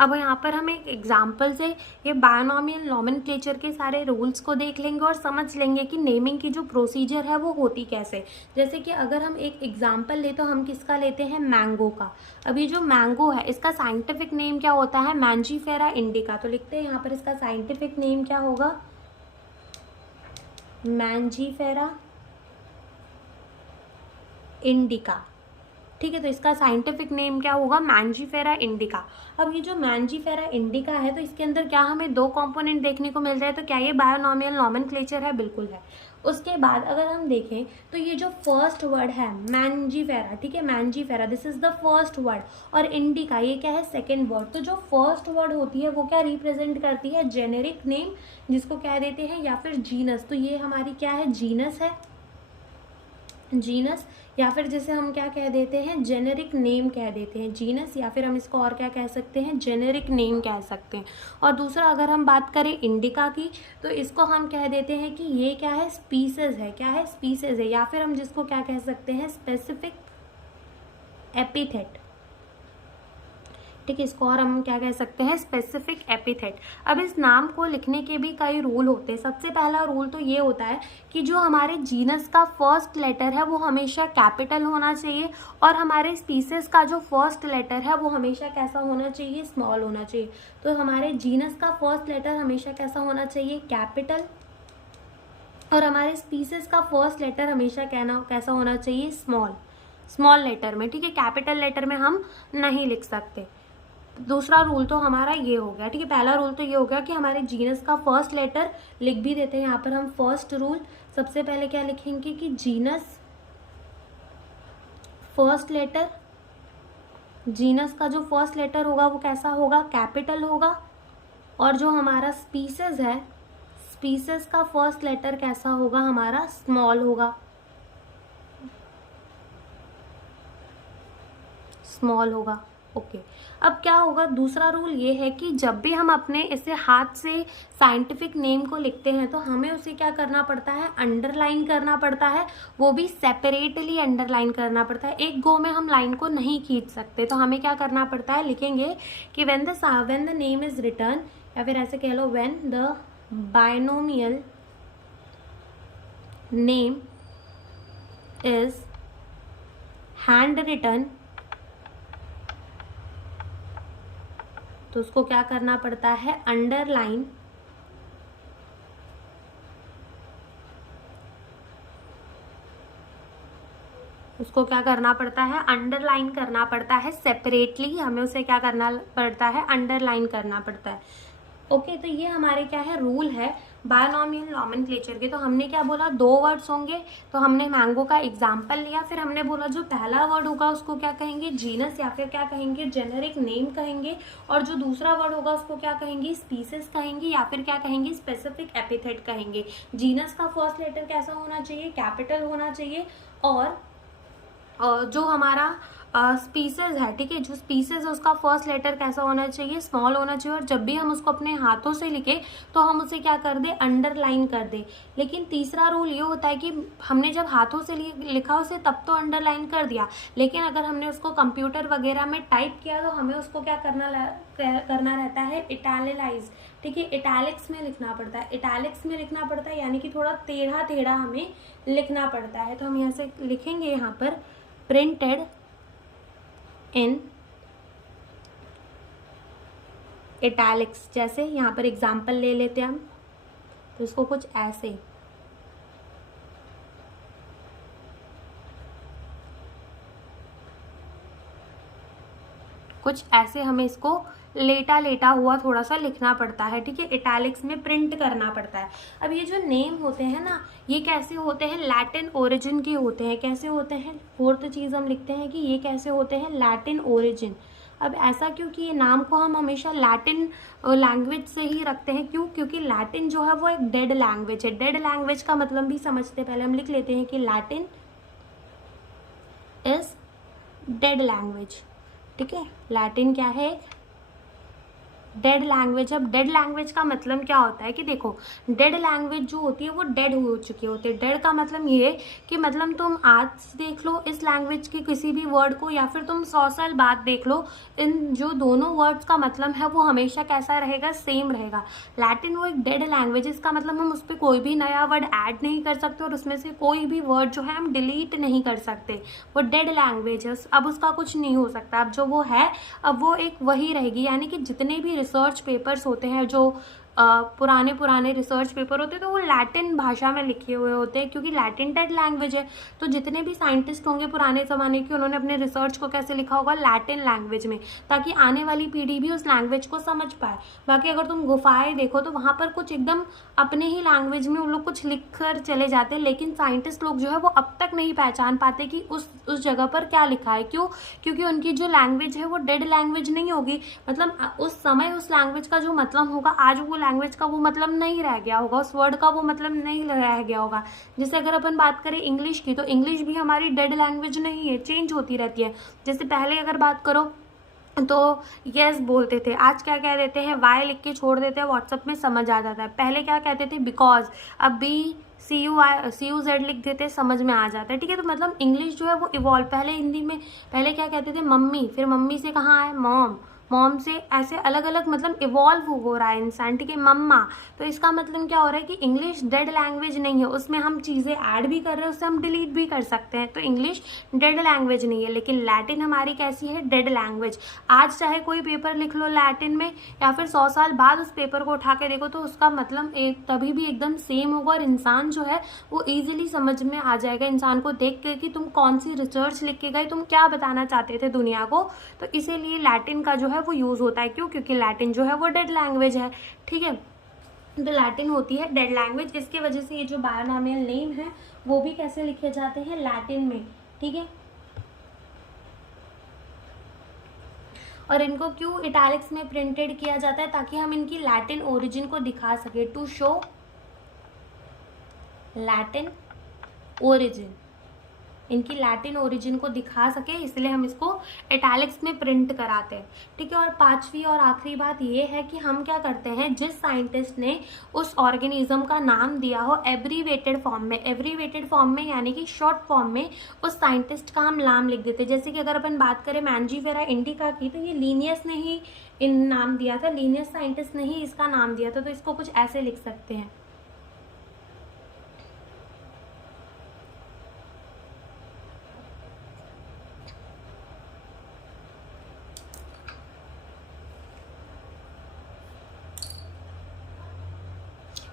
अब यहाँ पर हम एक एग्जाम्पल से ये बायोनॉमियल नॉमेनक्लेचर के सारे रूल्स को देख लेंगे और समझ लेंगे कि नेमिंग की जो प्रोसीजर है वो होती कैसे। जैसे कि अगर हम एक एग्जाम्पल ले तो हम किसका लेते हैं? मैंगो का। अब ये जो मैंगो है इसका साइंटिफिक नेम क्या होता है? Mangifera indica. तो लिखते हैं यहाँ पर इसका साइंटिफिक नेम क्या होगा? मैंजीफेरा इंडिका, ठीक है। तो इसका साइंटिफिक नेम क्या होगा? Mangifera indica. अब ये जो मैंजीफेरा इंडिका है तो इसके अंदर क्या हमें दो कंपोनेंट देखने को मिल रहे हैं, तो क्या ये बायोनॉमियल नॉमेनक्लेचर है? बिल्कुल है। उसके बाद अगर हम देखें तो ये जो फर्स्ट वर्ड है मैंजीफेरा, ठीक है, Mangifera this is the first word, और इंडिका ये क्या है? Second word. तो जो फर्स्ट वर्ड होती है वो क्या रिप्रेजेंट करती है? जेनेरिक नेम, जिसको कह देते हैं या फिर जीनस। तो ये हमारी क्या है? जीनस है, जीनस, या फिर जैसे हम क्या कह देते हैं? जेनेरिक नेम कह देते हैं जीनस, या फिर हम इसको और क्या कह सकते हैं? जेनेरिक नेम कह सकते हैं। और दूसरा अगर हम बात करें इंडिका की तो इसको हम कह देते हैं कि ये क्या है? स्पीसीज है। क्या है? स्पीसीज है, या फिर हम जिसको क्या कह सकते हैं? स्पेसिफिक एपिथेट, ठीक है। इसको और हम क्या कह सकते हैं? Specific epithet. अब इस नाम को लिखने के भी कई रूल होते हैं। सबसे पहला रूल तो ये होता है कि जो हमारे जीनस का फर्स्ट लेटर है वो हमेशा कैपिटल होना चाहिए, और हमारे स्पीसीज का जो फर्स्ट लेटर है वो हमेशा कैसा होना चाहिए? स्मॉल होना चाहिए। तो हमारे जीनस का फर्स्ट लेटर हमेशा कैसा होना चाहिए? कैपिटल, और हमारे स्पीसीज का फर्स्ट लेटर हमेशा कैसा होना चाहिए? स्मॉल लेटर में, ठीक है। कैपिटल लेटर में हम नहीं लिख सकते। दूसरा रूल तो हमारा ये हो गया, ठीक है। पहला रूल तो ये हो गया कि हमारे जीनस का फर्स्ट लेटर लिख भी देते हैं। यहाँ पर हम फर्स्ट रूल सबसे पहले क्या लिखेंगे कि जीनस फर्स्ट लेटर, जीनस का जो फर्स्ट लेटर होगा वो कैसा होगा? कैपिटल होगा, और जो हमारा स्पीसीज है, स्पीसीज का फर्स्ट लेटर कैसा होगा? हमारा स्मॉल होगा, स्मॉल होगा, ओके। अब क्या होगा? दूसरा रूल ये है कि जब भी हम अपने इसे हाथ से साइंटिफिक नेम को लिखते हैं तो हमें उसे क्या करना पड़ता है? अंडरलाइन करना पड़ता है, वो भी सेपरेटली अंडरलाइन करना पड़ता है। एक गो में हम लाइन को नहीं खींच सकते, तो हमें क्या करना पड़ता है? लिखेंगे कि when the name is written, या फिर ऐसे कह लो when the binomial name is handwritten, तो उसको क्या करना पड़ता है? अंडरलाइन, उसको क्या करना पड़ता है? अंडरलाइन करना पड़ता है। सेपरेटली हमें उसे क्या करना पड़ता है? अंडरलाइन करना पड़ता है, ओके। तो ये हमारे क्या है? रूल है बायोनॉमियल नॉमेनक्लेचर के। तो हमने क्या बोला? दो वर्ड्स होंगे, तो हमने मैंगो का एग्जाम्पल लिया। फिर हमने बोला जो पहला वर्ड होगा उसको क्या कहेंगे? जीनस, या फिर क्या कहेंगे? जेनेरिक नेम कहेंगे, और जो दूसरा वर्ड होगा उसको क्या कहेंगे? स्पीसीज कहेंगे, या फिर क्या कहेंगे? स्पेसिफिक एपिथेट कहेंगे। जीनस का फर्स्ट लेटर कैसा होना चाहिए? कैपिटल होना चाहिए, और जो हमारा स्पीसीज है, ठीक है, जो स्पीसीज है उसका फर्स्ट लेटर कैसा होना चाहिए? स्मॉल होना चाहिए। और जब भी हम उसको अपने हाथों से लिखे तो हम उसे क्या कर दे? अंडरलाइन कर दे। लेकिन तीसरा रूल ये होता है कि हमने जब हाथों से लिखा उसे तब तो अंडरलाइन कर दिया, लेकिन अगर हमने उसको कंप्यूटर वगैरह में टाइप किया तो हमें उसको क्या करना रहता है? इटैलिकाइज, ठीक है, इटैलिक्स में लिखना पड़ता है। इटैलिक्स में लिखना पड़ता है यानी कि थोड़ा टेढ़ा टेढ़ा हमें लिखना पड़ता है। तो हम यहाँ से लिखेंगे यहाँ पर प्रिंटेड इन इटैलिक्स। जैसे यहाँ पर एग्जाम्पल ले लेते हैं हम, तो इसको कुछ ऐसे, कुछ ऐसे हमें इसको लेटा लेटा हुआ थोड़ा सा लिखना पड़ता है, ठीक है, इटैलिक्स में प्रिंट करना पड़ता है। अब ये जो नेम होते हैं ना, ये कैसे होते हैं, लैटिन ओरिजिन के होते हैं। कैसे होते हैं, फोर्थ चीज़ हम लिखते हैं कि ये कैसे होते हैं, लैटिन ओरिजिन। अब ऐसा क्यों कि ये नाम को हम हमेशा लैटिन लैंग्वेज से ही रखते हैं, क्यों, क्योंकि लैटिन जो है वो एक डेड लैंग्वेज है। डेड लैंग्वेज का मतलब भी समझते, पहले हम लिख लेते हैं कि लैटिन इज डेड लैंग्वेज, ठीक है। लैटिन क्या है, डेड लैंग्वेज। अब डेड लैंग्वेज का मतलब क्या होता है कि देखो, डेड लैंग्वेज जो होती है वो डेड हो चुकी होती है। डेड का मतलब ये कि मतलब तुम आज देख लो इस लैंग्वेज के किसी भी वर्ड को, या फिर तुम 100 साल बाद देख लो, इन जो दोनों वर्ड्स का मतलब है वो हमेशा कैसा रहेगा, सेम रहेगा। लैटिन वो एक डेड लैंग्वेज, इसका मतलब हम उस पर कोई भी नया वर्ड ऐड नहीं कर सकते और उसमें से कोई भी वर्ड जो है हम डिलीट नहीं कर सकते। वो डेड लैंग्वेज है, अब उसका कुछ नहीं हो सकता। अब जो वो है, अब वो एक वही रहेगी, यानी कि जितने भी रिसर्च पेपर्स होते हैं, जो पुराने पुराने रिसर्च पेपर होते हैं, तो वो लैटिन भाषा में लिखे हुए होते हैं, क्योंकि लैटिन डेड लैंग्वेज है। तो जितने भी साइंटिस्ट होंगे पुराने ज़माने के, उन्होंने अपने रिसर्च को कैसे लिखा होगा, लैटिन लैंग्वेज में, ताकि आने वाली पीढ़ी भी उस लैंग्वेज को समझ पाए। बाकी अगर तुम गुफाएं देखो तो वहाँ पर कुछ एकदम अपने ही लैंग्वेज में उन लोग कुछ लिख कर चले जाते हैं, लेकिन साइंटिस्ट लोग जो है वो अब तक नहीं पहचान पाते कि उस जगह पर क्या लिखा है। क्यों, क्योंकि उनकी जो लैंग्वेज है वो डेड लैंग्वेज नहीं होगी। मतलब उस समय उस लैंग्वेज का जो मतलब होगा, आज वो लैंग्वेज का वो मतलब नहीं रह गया होगा, उस वर्ड का वो मतलब नहीं रह गया होगा। जैसे अगर अपन बात करें इंग्लिश की, तो इंग्लिश भी हमारी डेड लैंग्वेज नहीं है, चेंज होती रहती है। जैसे पहले अगर बात करो तो यस बोलते थे, आज क्या कह देते हैं, वाई लिख के छोड़ देते हैं, व्हाट्सएप में समझ आ जाता है। पहले क्या कहते थे, बिकॉज, अब बी सी यू जेड लिख देते, समझ में आ जाता है, ठीक है। तो मतलब इंग्लिश जो है वो इवॉल्व, पहले हिंदी में पहले क्या कहते थे, मम्मी, फिर मम्मी से कहाँ आए, मॉम, मॉम से ऐसे अलग अलग मतलब इवॉल्व हो रहा है इंसान, ठीक है, मम्मा। तो इसका मतलब क्या हो रहा है कि इंग्लिश डेड लैंग्वेज नहीं है, उसमें हम चीज़ें ऐड भी कर रहे हैं, उससे हम डिलीट भी कर सकते हैं। तो इंग्लिश डेड लैंग्वेज नहीं है, लेकिन लैटिन हमारी कैसी है, डेड लैंग्वेज। आज चाहे कोई पेपर लिख लो लैटिन में, या फिर 100 साल बाद उस पेपर को उठा के देखो, तो उसका मतलब तभी भी एकदम सेम होगा, और इंसान जो है वो ईजिली समझ में आ जाएगा इंसान को देख के कि तुम कौन सी रिसर्च लिख के गए, तुम क्या बताना चाहते थे दुनिया को। तो इसीलिए लैटिन का जो है वो यूज़ होता है। क्यों, क्योंकि लैटिन जो है वो डेड लैंग्वेज है, ठीक है। तो लैटिन होती है डेड लैंग्वेज, इसके वजह से ये जो बायोनॉमियल नेम है वो भी कैसे लिखे जाते हैं, लैटिन में, ठीक है। और इनको क्यों इटैलिक्स में प्रिंटेड किया जाता है, ताकि हम इनकी लैटिन ओरिजिन को दिखा सके, टू शो लैटिन ओरिजिन, इनकी लैटिन ओरिजिन को दिखा सके, इसलिए हम इसको इटैलिक्स में प्रिंट कराते हैं, ठीक है। और पांचवी और आखिरी बात ये है कि हम क्या करते हैं, जिस साइंटिस्ट ने उस ऑर्गेनिज्म का नाम दिया हो एब्रीवेटेड फॉर्म में, एब्रीवेटेड फॉर्म में यानी कि शॉर्ट फॉर्म में, उस साइंटिस्ट का हम नाम लिख देते हैं। जैसे कि अगर अपन बात करें मैंजीफेरा इंडिका की, तो ये लीनियस ने ही इन नाम दिया था, लीनियस साइंटिस्ट ने ही इसका नाम दिया था, तो इसको कुछ ऐसे लिख सकते हैं,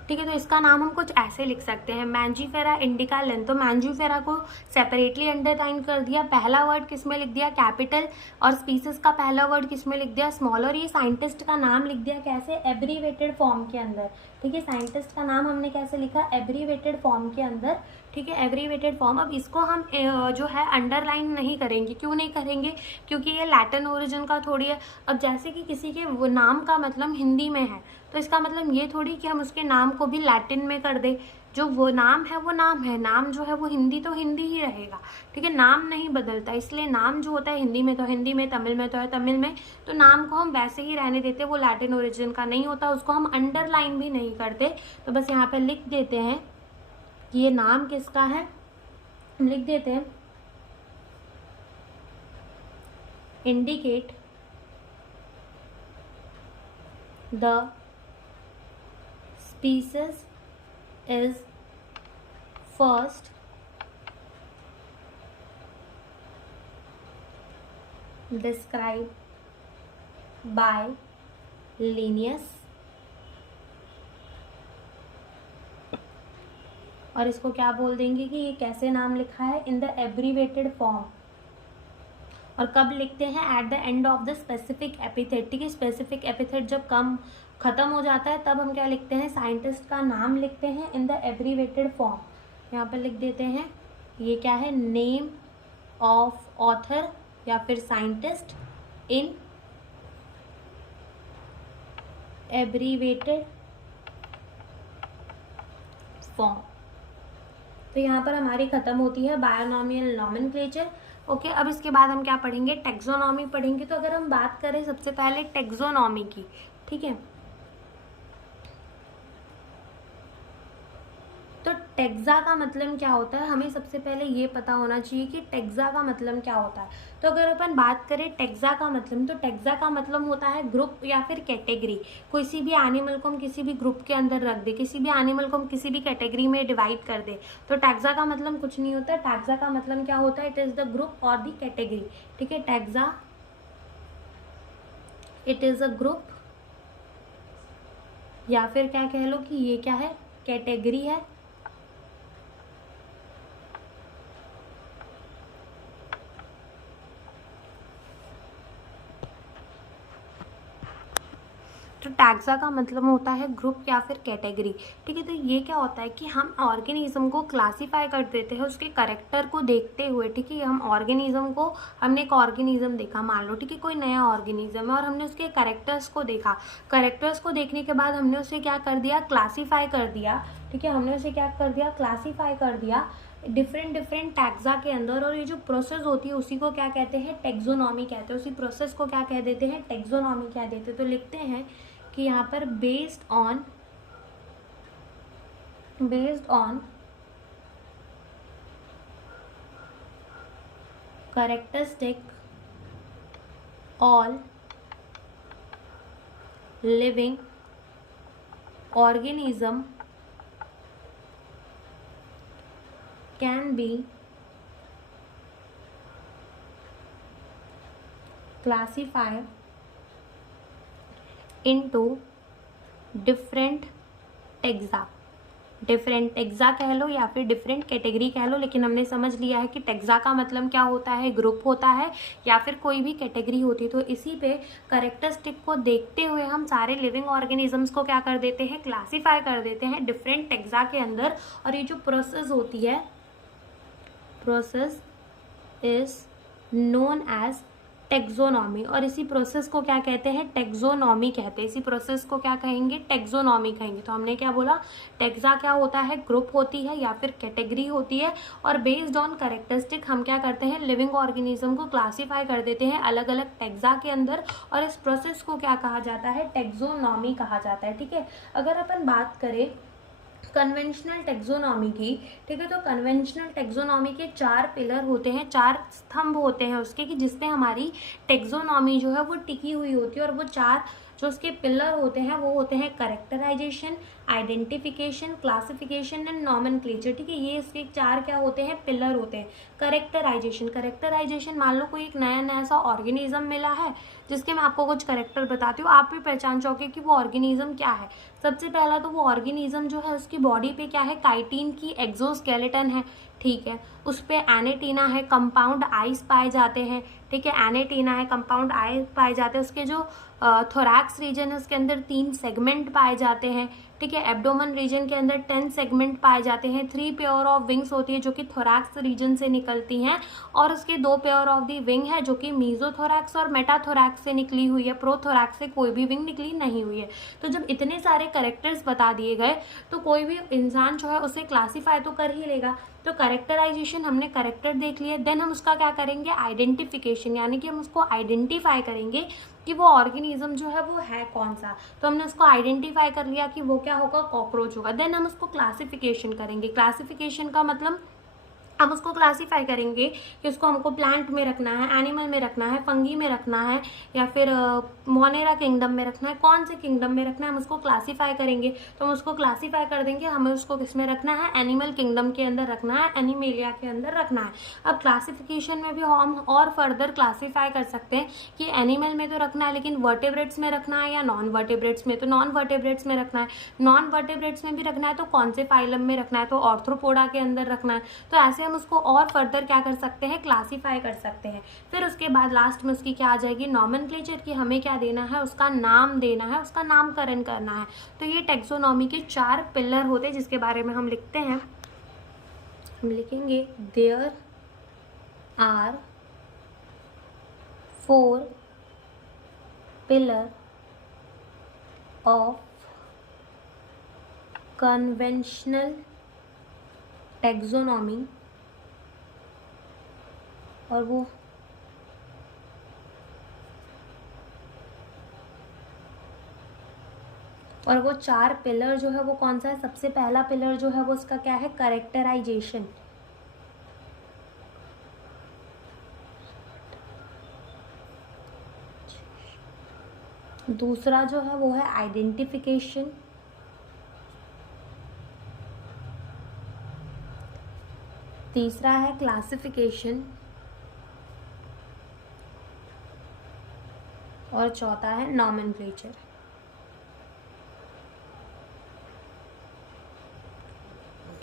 ठीक है। तो इसका नाम हम कुछ ऐसे लिख सकते हैं, मैंजीफेरा इंडिका लेन। तो मैंजीफेरा को सेपरेटली अंडरलाइन कर दिया, पहला वर्ड किस में लिख दिया, कैपिटल, और स्पीसीज का पहला वर्ड किस में लिख दिया, स्मॉल, और ये साइंटिस्ट का नाम लिख दिया कैसे, एब्रीवेटेड फॉर्म के अंदर, ठीक है। साइंटिस्ट का नाम हमने कैसे लिखा, एब्रीवेटेड फॉर्म के अंदर, ठीक है, एब्रीवेटेड फॉर्म। अब इसको हम जो है अंडरलाइन नहीं करेंगे, क्यों नहीं करेंगे, क्योंकि ये लैटिन ओरिजिन का थोड़ी है। अब जैसे कि किसी के वो नाम का मतलब हिंदी में है, तो इसका मतलब ये थोड़ी कि हम उसके नाम को भी लैटिन में कर दे, जो वो नाम है वो नाम है, नाम जो है वो हिंदी तो हिंदी ही रहेगा, ठीक है, नाम नहीं बदलता। इसलिए नाम जो होता है हिंदी में तो हिंदी में, तमिल में तो है तमिल में, तो नाम को हम वैसे ही रहने देते, वो लैटिन ओरिजिन का नहीं होता, उसको हम अंडरलाइन भी नहीं करते। तो बस यहाँ पे लिख देते हैं कि ये नाम किसका है, हम लिख देते हैं indicate the species is first describe by Linnaeus, और इसको क्या बोल देंगे कि ये कैसे नाम लिखा है, इन द एब्रीवेटेड फॉर्म। और कब लिखते हैं, at the end of the specific epithet. ठीक है, स्पेसिफिक एपिथेट जब कम खत्म हो जाता है तब हम क्या लिखते हैं, साइंटिस्ट का नाम लिखते हैं इन द एब्रीवेटेड फॉर्म। यहाँ पर लिख देते हैं, ये क्या है, नेम ऑफ ऑथर या फिर साइंटिस्ट इन एब्रीवेटेड फॉर्म। तो यहाँ पर हमारी खत्म होती है बायोनॉमियल नॉमेनक्लेचर। ओके, अब इसके बाद हम क्या पढ़ेंगे, टेक्सोनॉमी पढ़ेंगे। तो अगर हम बात करें सबसे पहले टेक्सोनॉमी की, ठीक है, तो टेक्सा का मतलब क्या होता है, हमें सबसे पहले ये पता होना चाहिए कि टेक्सा का मतलब क्या होता है। तो अगर अपन बात करें टेक्सा का मतलब, तो टेक्सा का मतलब होता है ग्रुप या फिर कैटेगरी। किसी भी एनिमल को हम किसी भी ग्रुप के अंदर रख दे, किसी भी एनिमल को हम किसी भी कैटेगरी में डिवाइड कर दे, तो टेक्सा का मतलब कुछ नहीं होता। टेक्सा का मतलब क्या होता है, इट इज द ग्रुप और द कैटेगरी। ठीक है, taxa it is a group, या फिर क्या कह लो कि ये क्या है, कैटेगरी है। तो टैक्सा का मतलब होता है ग्रुप या फिर कैटेगरी। ठीक है, तो ये क्या होता है कि हम ऑर्गेनिज्म को क्लासीफाई कर देते हैं उसके कैरेक्टर को देखते हुए। ठीक है, हम ऑर्गेनिज्म को, हमने एक ऑर्गेनिज्म देखा, मान लो, ठीक है, कोई नया ऑर्गेनिज्म है और हमने उसके कैरेक्टर्स को देखा। कैरेक्टर्स को देखने के बाद हमने उसे क्या कर दिया, क्लासीफाई कर दिया। ठीक है, हमने उसे क्या कर दिया, क्लासीफाई कर दिया डिफरेंट टैक्सा के अंदर। और ये जो प्रोसेस होती है उसी को क्या कहते हैं, टेक्सोनॉमी कहते हैं। उसी प्रोसेस को क्या कह देते हैं, टेक्सोनॉमी कह देते हैं। तो लिखते हैं कि यहाँ पर based on characteristic all living organism can be classified into different taxa। Different taxa कह लो या फिर डिफरेंट कैटेगरी कह लो, लेकिन हमने समझ लिया है कि टेक्सा का मतलब क्या होता है, ग्रुप होता है या फिर कोई भी कैटेगरी होती है। तो इसी पे कैरेक्टरिस्टिक को देखते हुए हम सारे लिविंग ऑर्गेनिजम्स को क्या कर देते हैं, क्लासीफाई कर देते हैं डिफरेंट टेक्सा के अंदर। और ये जो प्रोसेस होती है, process is known as taxonomy. और इसी प्रोसेस को क्या कहते हैं, टेक्सोनॉमी कहते हैं। इसी प्रोसेस को क्या कहेंगे, टेक्सोनॉमी कहेंगे। तो हमने क्या बोला, टेक्सा क्या होता है, ग्रुप होती है या फिर कैटेगरी होती है, और बेस्ड ऑन कैरेक्टरिस्टिक हम क्या करते हैं, लिविंग ऑर्गेनिज्म को क्लासीफाई कर देते हैं अलग अलग टेक्सा के अंदर। और इस प्रोसेस को क्या कहा जाता है, टेक्सोनॉमी कहा जाता है। ठीक है, अगर अपन बात करें कन्वेंशनल टेक्सोनॉमी की, ठीक है, तो कन्वेंशनल टेक्सोनॉमी के 4 पिलर होते हैं, 4 स्तंभ होते हैं उसके, कि जिसपे हमारी टेक्सोनॉमी जो है वो टिकी हुई होती है। और वो 4 जो उसके पिलर होते हैं वो होते हैं characterization, identification, classification and nomenclature. ठीक है, ये इसके 4 क्या होते हैं, पिलर होते हैं। कैरेक्टराइजेशन, मान लो कोई एक नया सा ऑर्गेनिज्म मिला है जिसके मैं आपको कुछ कैरेक्टर बताती हूँ, आप भी पहचान जाओगे कि वो ऑर्गेनिज्म क्या है। सबसे पहला तो वो ऑर्गेनिज्म जो है उसकी बॉडी पे क्या है, काइटिन की एक्सोस्केलेटन है। ठीक है, उस पे एनेटीना है, कंपाउंड आइज पाए जाते हैं। ठीक है, एनेटीना है, कंपाउंड आइज पाए जाते हैं। उसके जो थोरैक्स रीजन है उसके अंदर 3 सेगमेंट पाए जाते हैं। ठीक है, एब्डोमेन रीजन के अंदर 10 सेगमेंट पाए जाते हैं। 3 पेयर ऑफ विंग्स होती है जो कि थोरैक्स रीजन से निकलती हैं, और उसके 2 पेयर ऑफ दी विंग है जो कि मीजोथोरैक्स और मेटाथोरैक्स से निकली हुई है। प्रोथोरैक्स से कोई भी विंग निकली नहीं हुई है। तो जब इतने सारे कैरेक्टर्स बता दिए गए तो कोई भी इंसान जो है उसे क्लासीफाई तो कर ही लेगा। तो कैरेक्टराइजेशन, हमने कैरेक्टर देख लिए, देन हम उसका क्या करेंगे, आइडेंटिफिकेशन, यानी कि हम उसको आइडेंटिफाई करेंगे कि वो ऑर्गेनिज्म जो है वो है कौन सा। तो हमने उसको आइडेंटिफाई कर लिया कि वो क्या होगा, कॉकरोच होगा। देन हम उसको क्लासिफिकेशन करेंगे। क्लासिफिकेशन का मतलब हम उसको क्लासीफाई करेंगे कि उसको हमको प्लांट में रखना है, एनिमल में रखना है, फंगी में रखना है, या फिर मोनेरा किंगडम में रखना है, कौन से किंगडम में रखना है हम उसको क्लासीफाई करेंगे। तो हम उसको क्लासीफाई कर देंगे, हमें उसको किस में रखना है, एनिमल किंगडम के अंदर रखना है, एनिमेलिया के अंदर रखना है। अब क्लासिफिकेशन में भी हम और फर्दर क्लासीफाई कर सकते हैं कि एनिमल में तो रखना है, लेकिन वर्टेब्रेट्स में रखना है या नॉन वर्टेब्रेट्स में। तो नॉन वर्टेब्रेट्स में रखना है, नॉन वर्टेब्रेट्स में भी रखना है तो कौन से फाइलम में रखना है, तो ऑर्थ्रोपोडा के अंदर रखना है। तो ऐसे हम उसको और फर्दर क्या कर सकते हैं, क्लासीफाई कर सकते हैं। फिर उसके बाद लास्ट में उसकी क्या आ जाएगी, नॉमेनक्लेचर की हमें क्या देना है, उसका नाम देना है, उसका नामकरण करना है। तो ये टैक्सोनॉमी के 4 पिलर होते हैं जिसके बारे में हम लिखते हैं। हम लिखेंगे there are 4 pillar of conventional taxonomy, और वो 4 पिलर जो है वो कौन सा है। सबसे पहला पिलर जो है वो उसका क्या है, कैरेक्टराइजेशन। दूसरा जो है वो है आइडेंटिफिकेशन। तीसरा है क्लासिफिकेशन, और चौथा है नॉमेनक्लेचर।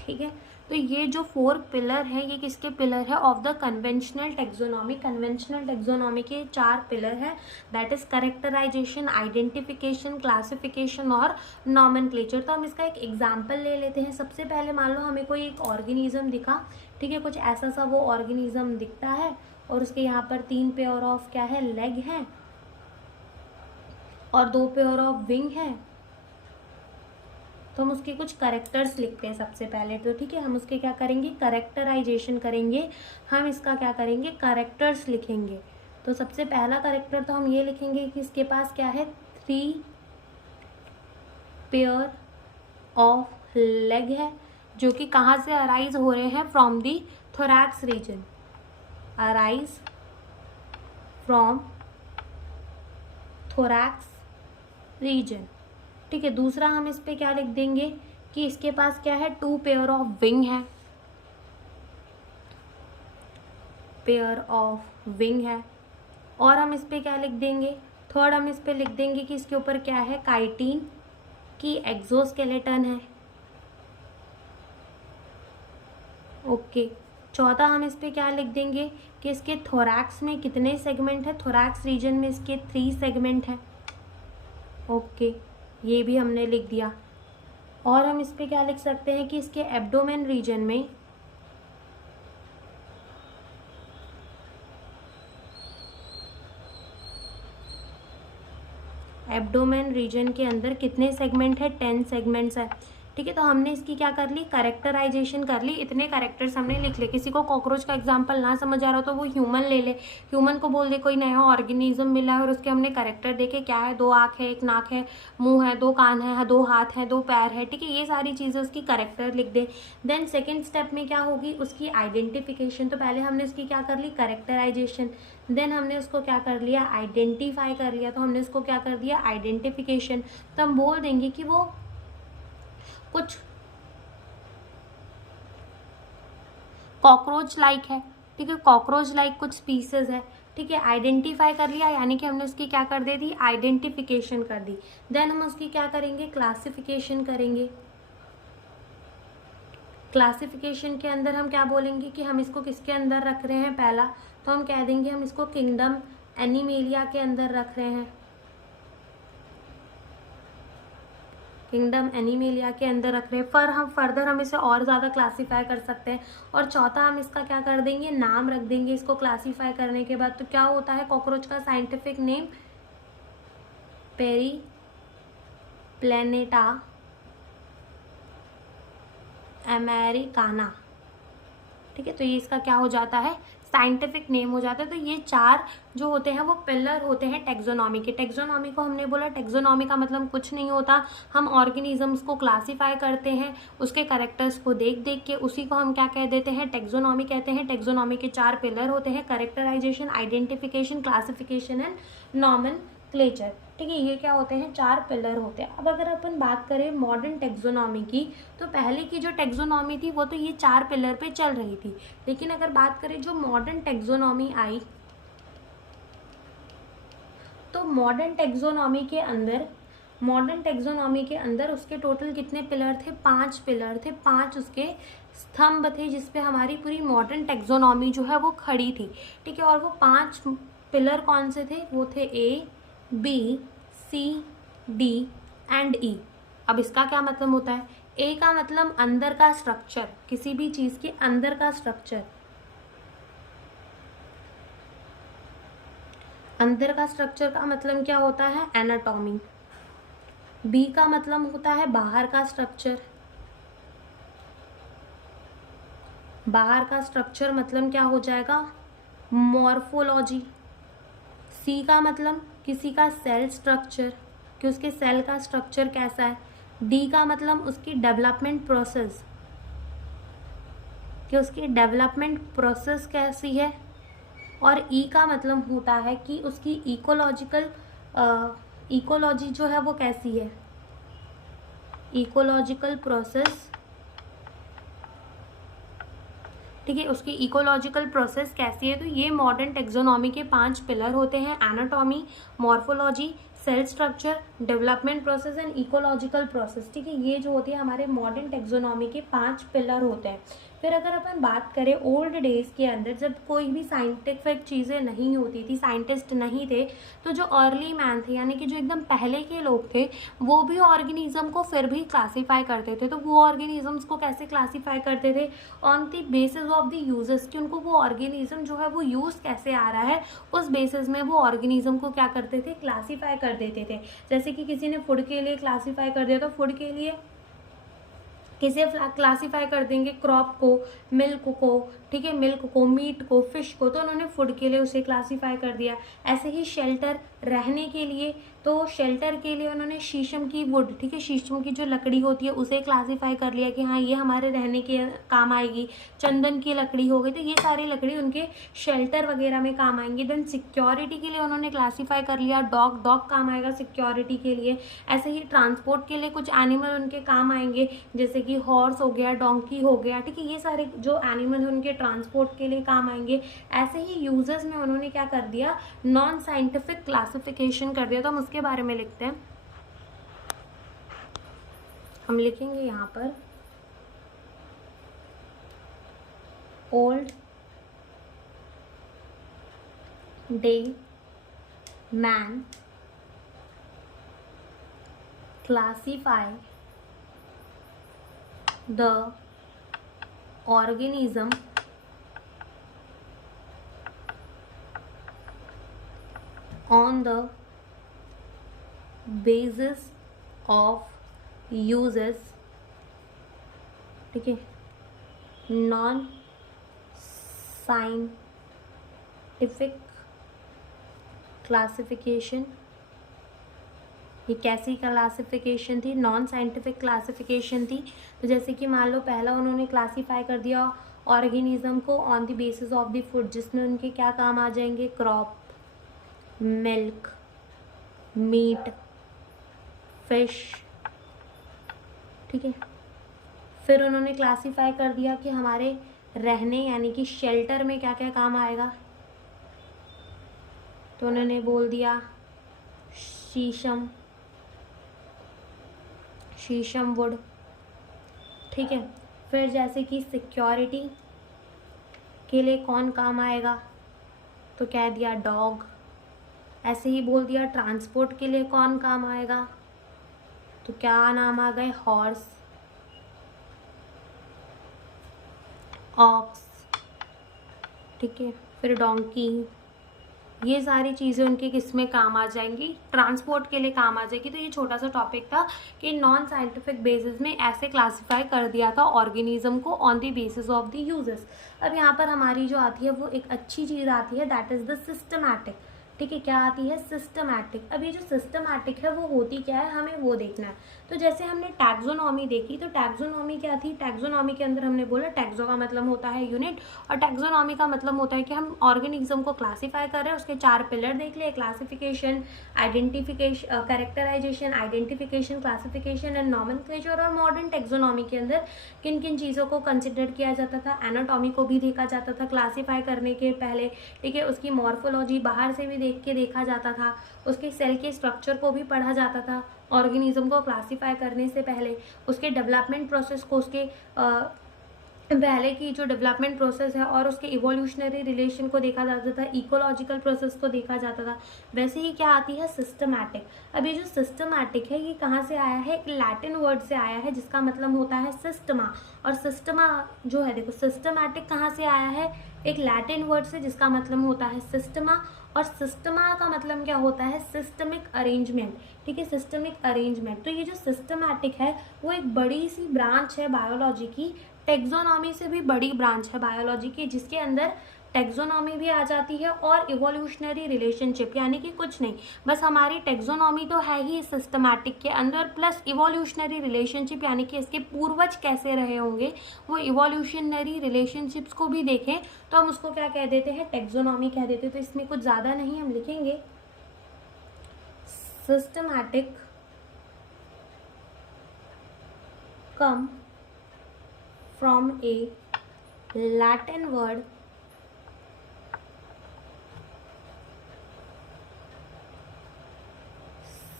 ठीक है, तो ये जो 4 पिलर है ये किसके पिलर है, of the conventional taxonomy. Conventional taxonomy के 4 पिलर है, that is characterization, identification, classification और नॉमेनक्लेचर। तो हम इसका एक एग्जांपल ले लेते हैं। सबसे पहले मान लो हमें कोई एक ऑर्गेनिज्म दिखा, ठीक है, कुछ ऐसा सा वो ऑर्गेनिज्म दिखता है, और उसके यहाँ पर 3 पेयर ऑफ क्या है, लेग है, और 2 पेयर ऑफ विंग है। तो हम उसके कुछ करेक्टर्स लिखते हैं सबसे पहले। तो ठीक है, हम उसके क्या करेंगे, करेक्टराइजेशन करेंगे। हम इसका क्या करेंगे, करेक्टर्स लिखेंगे। तो सबसे पहला करेक्टर तो हम ये लिखेंगे कि इसके पास क्या है, 3 पेयर ऑफ लेग है, जो कि कहाँ से अराइज हो रहे हैं, from the thorax region, arise from thorax region. ठीक है, दूसरा हम इस पे क्या लिख देंगे कि इसके पास क्या है, 2 पेयर ऑफ विंग है, पेयर ऑफ विंग है। और हम इस पे क्या लिख देंगे, थर्ड हम इस पे लिख देंगे कि इसके ऊपर क्या है, काइटिन की एक्सोस्केलेटन है। ओके, चौथा हम इस पे क्या लिख देंगे कि इसके थोरैक्स में कितने सेगमेंट है, थोरैक्स रीजन में इसके 3 सेगमेंट है। ओके, ये भी हमने लिख दिया। और हम इस पे क्या लिख सकते हैं कि इसके एब्डोमेन रीजन में एब्डोमेन रीजन के अंदर कितने सेगमेंट है, 10 सेगमेंट्स है। ठीक है, तो हमने इसकी क्या कर ली, करेक्टराइजेशन कर ली। इतने कैरेक्टर्स हमने लिख लिए। किसी को कॉकरोच का एग्जांपल ना समझ आ रहा तो वो ह्यूमन ले ले, ह्यूमन को बोल दे कोई नया ऑर्गेनिज्म मिला है और उसके हमने कैरेक्टर देखे, क्या है, 2 आँख है, 1 नाक है, मुंह है, 2 कान है, 2 हाथ है, 2 पैर है। ठीक है, ये सारी चीज़ें उसकी कैरेक्टर लिख दे। देन सेकेंड स्टेप में क्या होगी, उसकी आइडेंटिफिकेशन। तो पहले हमने उसकी क्या कर ली, कैरेक्टराइजेशन। देन हमने उसको क्या कर लिया, आइडेंटिफाई कर लिया। तो हमने उसको क्या कर दिया, आइडेंटिफिकेशन। तो हम बोल देंगे कि वो कुछ कॉकरोच लाइक है। ठीक है, कॉकरोच लाइक कुछ स्पीसीज है। ठीक है, आइडेंटिफाई कर लिया, यानी कि हमने उसकी क्या कर दे दी, आइडेंटिफिकेशन कर दी। देन हम उसकी क्या करेंगे, क्लासिफिकेशन करेंगे। क्लासिफिकेशन के अंदर हम क्या बोलेंगे कि हम इसको किसके अंदर रख रहे हैं, पहला तो हम कह देंगे हम इसको किंगडम एनिमेलिया के अंदर रख रहे हैं, किंगडम एनिमेलिया के अंदर रख रहे हैं। पर हम फर्दर हम इसे और ज़्यादा क्लासीफाई कर सकते हैं। और चौथा हम इसका क्या कर देंगे, नाम रख देंगे इसको क्लासीफाई करने के बाद। तो क्या होता है, कॉकरोच का साइंटिफिक नेम पेरीप्लैनेटा अमेरिकाना। ठीक है, तो ये इसका क्या हो जाता है, साइंटिफिक नेम हो जाता है। तो ये 4 जो होते हैं वो पिलर होते हैं टेक्सोनॉमी के। टेक्सोनॉमी को हमने बोला, टेक्सोनॉमी का मतलब कुछ नहीं होता, हम ऑर्गेनिजम्स को क्लासीफाई करते हैं उसके कैरेक्टर्स को देख देख के, उसी को हम क्या कह देते हैं, टेक्सोनॉमी कहते हैं। टेक्सोनॉमी के 4 पिलर होते हैं, characterization, identification, classification and nomenclature. ठीक है, ये क्या होते हैं, 4 पिलर होते हैं। अब अगर अपन बात करें मॉडर्न टेक्सोनॉमी की, तो पहले की जो टेक्सोनॉमी थी वो तो ये 4 पिलर पे चल रही थी, लेकिन अगर बात करें जो मॉडर्न टेक्सोनॉमी आई, तो मॉडर्न टेक्सोनॉमी के अंदर उसके टोटल कितने पिलर थे, 5 पिलर थे, 5 उसके स्तंभ थे जिसपे हमारी पूरी मॉडर्न टेक्सोनॉमी जो है वो खड़ी थी। ठीक है, और वो 5 पिलर कौन से थे, वो थे A, B, C, D and E। अब इसका क्या मतलब होता है, A का मतलब अंदर का स्ट्रक्चर, किसी भी चीज के अंदर का स्ट्रक्चर, अंदर का स्ट्रक्चर का मतलब क्या होता है, एनाटॉमी। बी का मतलब होता है बाहर का स्ट्रक्चर, बाहर का स्ट्रक्चर मतलब क्या हो जाएगा, मॉर्फोलॉजी। सी का मतलब किसी का सेल स्ट्रक्चर, कि उसके सेल का स्ट्रक्चर कैसा है। डी का मतलब उसकी डेवलपमेंट प्रोसेस, कि उसकी डेवलपमेंट प्रोसेस कैसी है। और ई का मतलब होता है कि उसकी इकोलॉजी जो है वो कैसी है, इकोलॉजिकल प्रोसेस। ठीक है, उसकी इकोलॉजिकल प्रोसेस कैसी है। तो ये मॉडर्न टेक्सोनॉमी के 5 पिलर होते हैं, anatomy, morphology, cell structure, development process and ecological process. ठीक है, ये जो होती है हमारे मॉडर्न टेक्सोनॉमी के 5 पिलर होते हैं। फिर अगर अपन बात करें ओल्ड डेज के अंदर, जब कोई भी साइंटिफिक चीज़ें नहीं होती थी, साइंटिस्ट नहीं थे, तो जो अर्ली मैन थे यानी कि जो एकदम पहले के लोग थे, वो भी ऑर्गेनिज्म को फिर भी क्लासीफाई करते थे। तो वो ऑर्गेनिजम्स को कैसे क्लासीफाई करते थे, on the basis of the uses, कि उनको वो ऑर्गेनिज्म जो है वो यूज कैसे आ रहा है, उस बेसिस में वो ऑर्गेनिज्म को क्या करते थे, क्लासीफाई कर देते थे। जैसे कि किसी ने फूड के लिए क्लासीफाई कर दिया, तो फूड के लिए किसे क्लासीफाई कर देंगे, क्रॉप को, मिल्क को, ठीक है, मिल्क को, मीट को, फिश को, तो उन्होंने फूड के लिए उसे क्लासीफाई कर दिया। ऐसे ही शेल्टर, रहने के लिए, तो शेल्टर के लिए उन्होंने शीशम की वुड, ठीक है, शीशम की जो लकड़ी होती है उसे क्लासीफाई कर लिया कि हाँ ये हमारे रहने के काम आएगी। चंदन की लकड़ी हो गई, तो ये सारी लकड़ी उनके शेल्टर वगैरह में काम आएंगी। देन सिक्योरिटी के लिए उन्होंने क्लासीफाई कर लिया, डॉग काम आएगा सिक्योरिटी के लिए। ऐसे ही ट्रांसपोर्ट के लिए कुछ एनिमल उनके काम आएंगे, जैसे कि हॉर्स हो गया, डोंकी हो गया। ठीक है, ये सारे जो एनिमल उनके ट्रांसपोर्ट के लिए काम आएंगे। ऐसे ही यूजर्स में उन्होंने क्या कर दिया, नॉन साइंटिफिक क्लासिफिकेशन कर दिया। तो हम उसके बारे में लिखते हैं, हम लिखेंगे यहाँ पर old day man classify the organism on the basis of uses, ठीक है, नॉन साइंटिफिक क्लासिफिकेशन। ये कैसी क्लासिफिकेशन थी, नॉन साइंटिफिक क्लासिफिकेशन थी। तो जैसे कि मान लो पहला उन्होंने क्लासीफाई कर दिया ऑर्गेनिज्म को on the basis of the food, जिसमें उनके क्या काम आ जाएंगे, क्रॉप, मिल्क, मीट, फिश। ठीक है, फिर उन्होंने क्लासीफाई कर दिया कि हमारे रहने यानी कि शेल्टर में क्या क्या काम आएगा। तो उन्होंने बोल दिया शीशम वुड। ठीक है, फिर जैसे कि सिक्योरिटी के लिए कौन काम आएगा, तो कह दिया डॉग। ऐसे ही बोल दिया ट्रांसपोर्ट के लिए कौन काम आएगा, तो क्या नाम आ गए, हॉर्स, ऑक्स। ठीक है, फिर डोंकी, ये सारी चीज़ें उनके किस में काम आ जाएंगी, ट्रांसपोर्ट के लिए काम आ जाएगी। तो ये छोटा सा टॉपिक था कि नॉन साइंटिफिक बेसिस में ऐसे क्लासीफाई कर दिया था ऑर्गेनिज्म को on the basis of the uses. अब यहाँ पर हमारी जो आती है वो एक अच्छी चीज़ आती है, दैट इज़ द सिस्टमैटिक। ठीक है, क्या आती है? सिस्टमैटिक। अब ये जो सिस्टमैटिक है वो होती क्या है, हमें वो देखना है। तो जैसे हमने टैक्सोनॉमी देखी, तो टैक्सोनॉमी क्या थी? टैक्सोनॉमी के अंदर हमने बोला टैक्सो का मतलब होता है यूनिट, और टैक्सोनॉमी का मतलब होता है कि हम ऑर्गेनिज्म को क्लासीफाई कर रहे हैं। उसके 4 पिलर देख लिए, classification, identification, characterization, identification, classification and nomenclature. और मॉडर्न टैक्सोनॉमी के अंदर किन किन चीज़ों को कंसिडर किया जाता था? एनाटॉमी को भी देखा जाता था क्लासीफाई करने के पहले, ठीक है। उसकी मॉर्फोलॉजी बाहर से भी देख के देखा जाता था, उसके सेल के स्ट्रक्चर को भी पढ़ा जाता था ऑर्गेनिज्म को क्लासीफाई करने से पहले, उसके डेवलपमेंट प्रोसेस को, उसके पहले की जो डेवलपमेंट प्रोसेस है और उसके इवोल्यूशनरी रिलेशन को देखा जाता था, इकोलॉजिकल प्रोसेस को देखा जाता था। वैसे ही क्या आती है? सिस्टमैटिक। अब ये जो सिस्टमैटिक है ये कहाँ से आया है? एक लैटिन वर्ड से आया है जिसका मतलब होता है सिस्टमा। और सिस्टमा जो है, देखो सिस्टमैटिक कहाँ से आया है? एक लैटिन वर्ड से जिसका मतलब होता है सिस्टमा। और सिस्टमा का मतलब क्या होता है? Systemic arrangement. ठीक है, सिस्टमिक अरेंजमेंट। तो ये जो सिस्टमैटिक है वो एक बड़ी सी ब्रांच है बायोलॉजी की, टैक्सोनॉमी से भी बड़ी ब्रांच है बायोलॉजी की, जिसके अंदर टैक्सोनॉमी भी आ जाती है और इवोल्यूशनरी रिलेशनशिप, यानी कि कुछ नहीं, बस हमारी टैक्सोनॉमी तो है ही सिस्टमैटिक के अंदर, प्लस इवोल्यूशनरी रिलेशनशिप, यानी कि इसके पूर्वज कैसे रहे होंगे, वो इवोल्यूशनरी रिलेशनशिप्स को भी देखें तो हम उसको क्या कह देते हैं? टैक्सोनॉमी कह देते हैं। तो इसमें कुछ ज़्यादा नहीं, हम लिखेंगे systematic come from a Latin word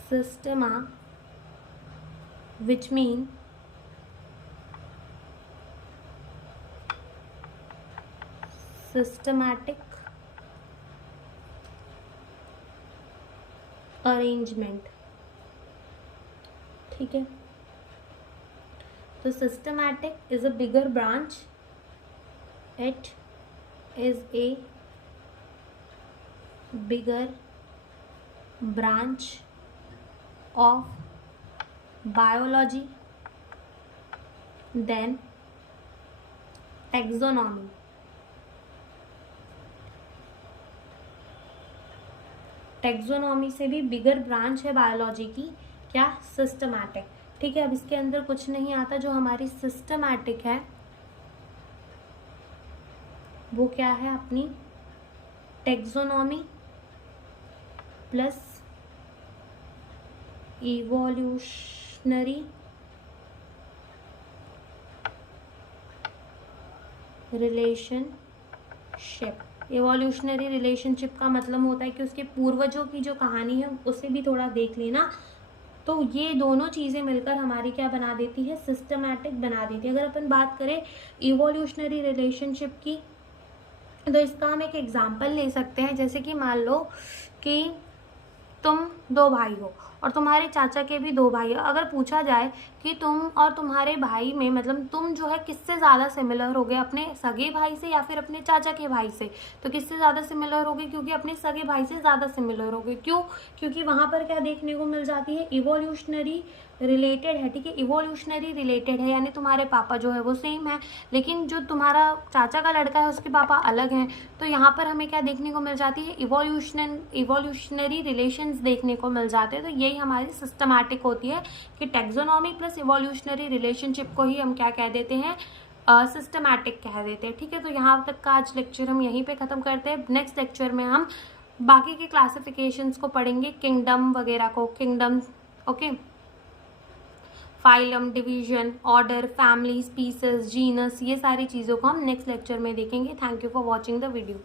systema, which mean systematic arrangement। ठीक है, तो systematic is a bigger branch. It is a bigger branch of biology than taxonomy. Taxonomy से भी बिगर ब्रांच है बायोलॉजी की, क्या? सिस्टमैटिक। ठीक है, अब इसके अंदर कुछ नहीं आता। जो हमारी सिस्टमैटिक है वो क्या है? अपनी taxonomy plus evolutionary relationship. Evolutionary relationship का मतलब होता है कि उसके पूर्वजों की जो कहानी है उसे भी थोड़ा देख लेना। तो ये दोनों चीज़ें मिलकर हमारी क्या बना देती है? सिस्टमैटिक बना देती है। अगर अपन बात करें इवोल्यूशनरी रिलेशनशिप की, तो इसका हम एक एग्जांपल ले सकते हैं। जैसे कि मान लो कि तुम 2 भाई हो और तुम्हारे चाचा के भी 2 भाई हो। अगर पूछा जाए कि तुम और तुम्हारे भाई में, मतलब तुम जो है किससे ज़्यादा सिमिलर होगे, अपने सगे भाई से या फिर अपने चाचा के भाई से? तो किससे ज़्यादा सिमिलर होगे? क्योंकि अपने सगे भाई से ज़्यादा सिमिलर होगे। क्यों? क्योंकि वहाँ पर क्या देखने को मिल जाती है? इवोल्यूशनरी रिलेटेड है। ठीक है, इवोल्यूशनरी रिलेटेड है, यानी तुम्हारे पापा जो है वो सेम है, लेकिन जो तुम्हारा चाचा का लड़का है उसके पापा अलग हैं। तो यहाँ पर हमें क्या देखने को मिल जाती है? इवोल्यूशनरी रिलेशंस देखने को मिल जाते हैं। तो यही हमारी सिस्टमैटिक होती है कि टैक्सोनॉमी प्लस इवोल्यूशनरी रिलेशनशिप को ही हम क्या कह देते हैं? सिस्टमैटिक कह देते हैं। ठीक है, तो यहाँ तक का आज लेक्चर हम यहीं पे ख़त्म करते हैं। नेक्स्ट लेक्चर में हम बाकी के क्लासिफिकेशंस को पढ़ेंगे, किंगडम वगैरह को, kingdom, okay, phylum, division, order, family, species, genus, ये सारी चीज़ों को हम नेक्स्ट लेक्चर में देखेंगे। Thank you for watching the video.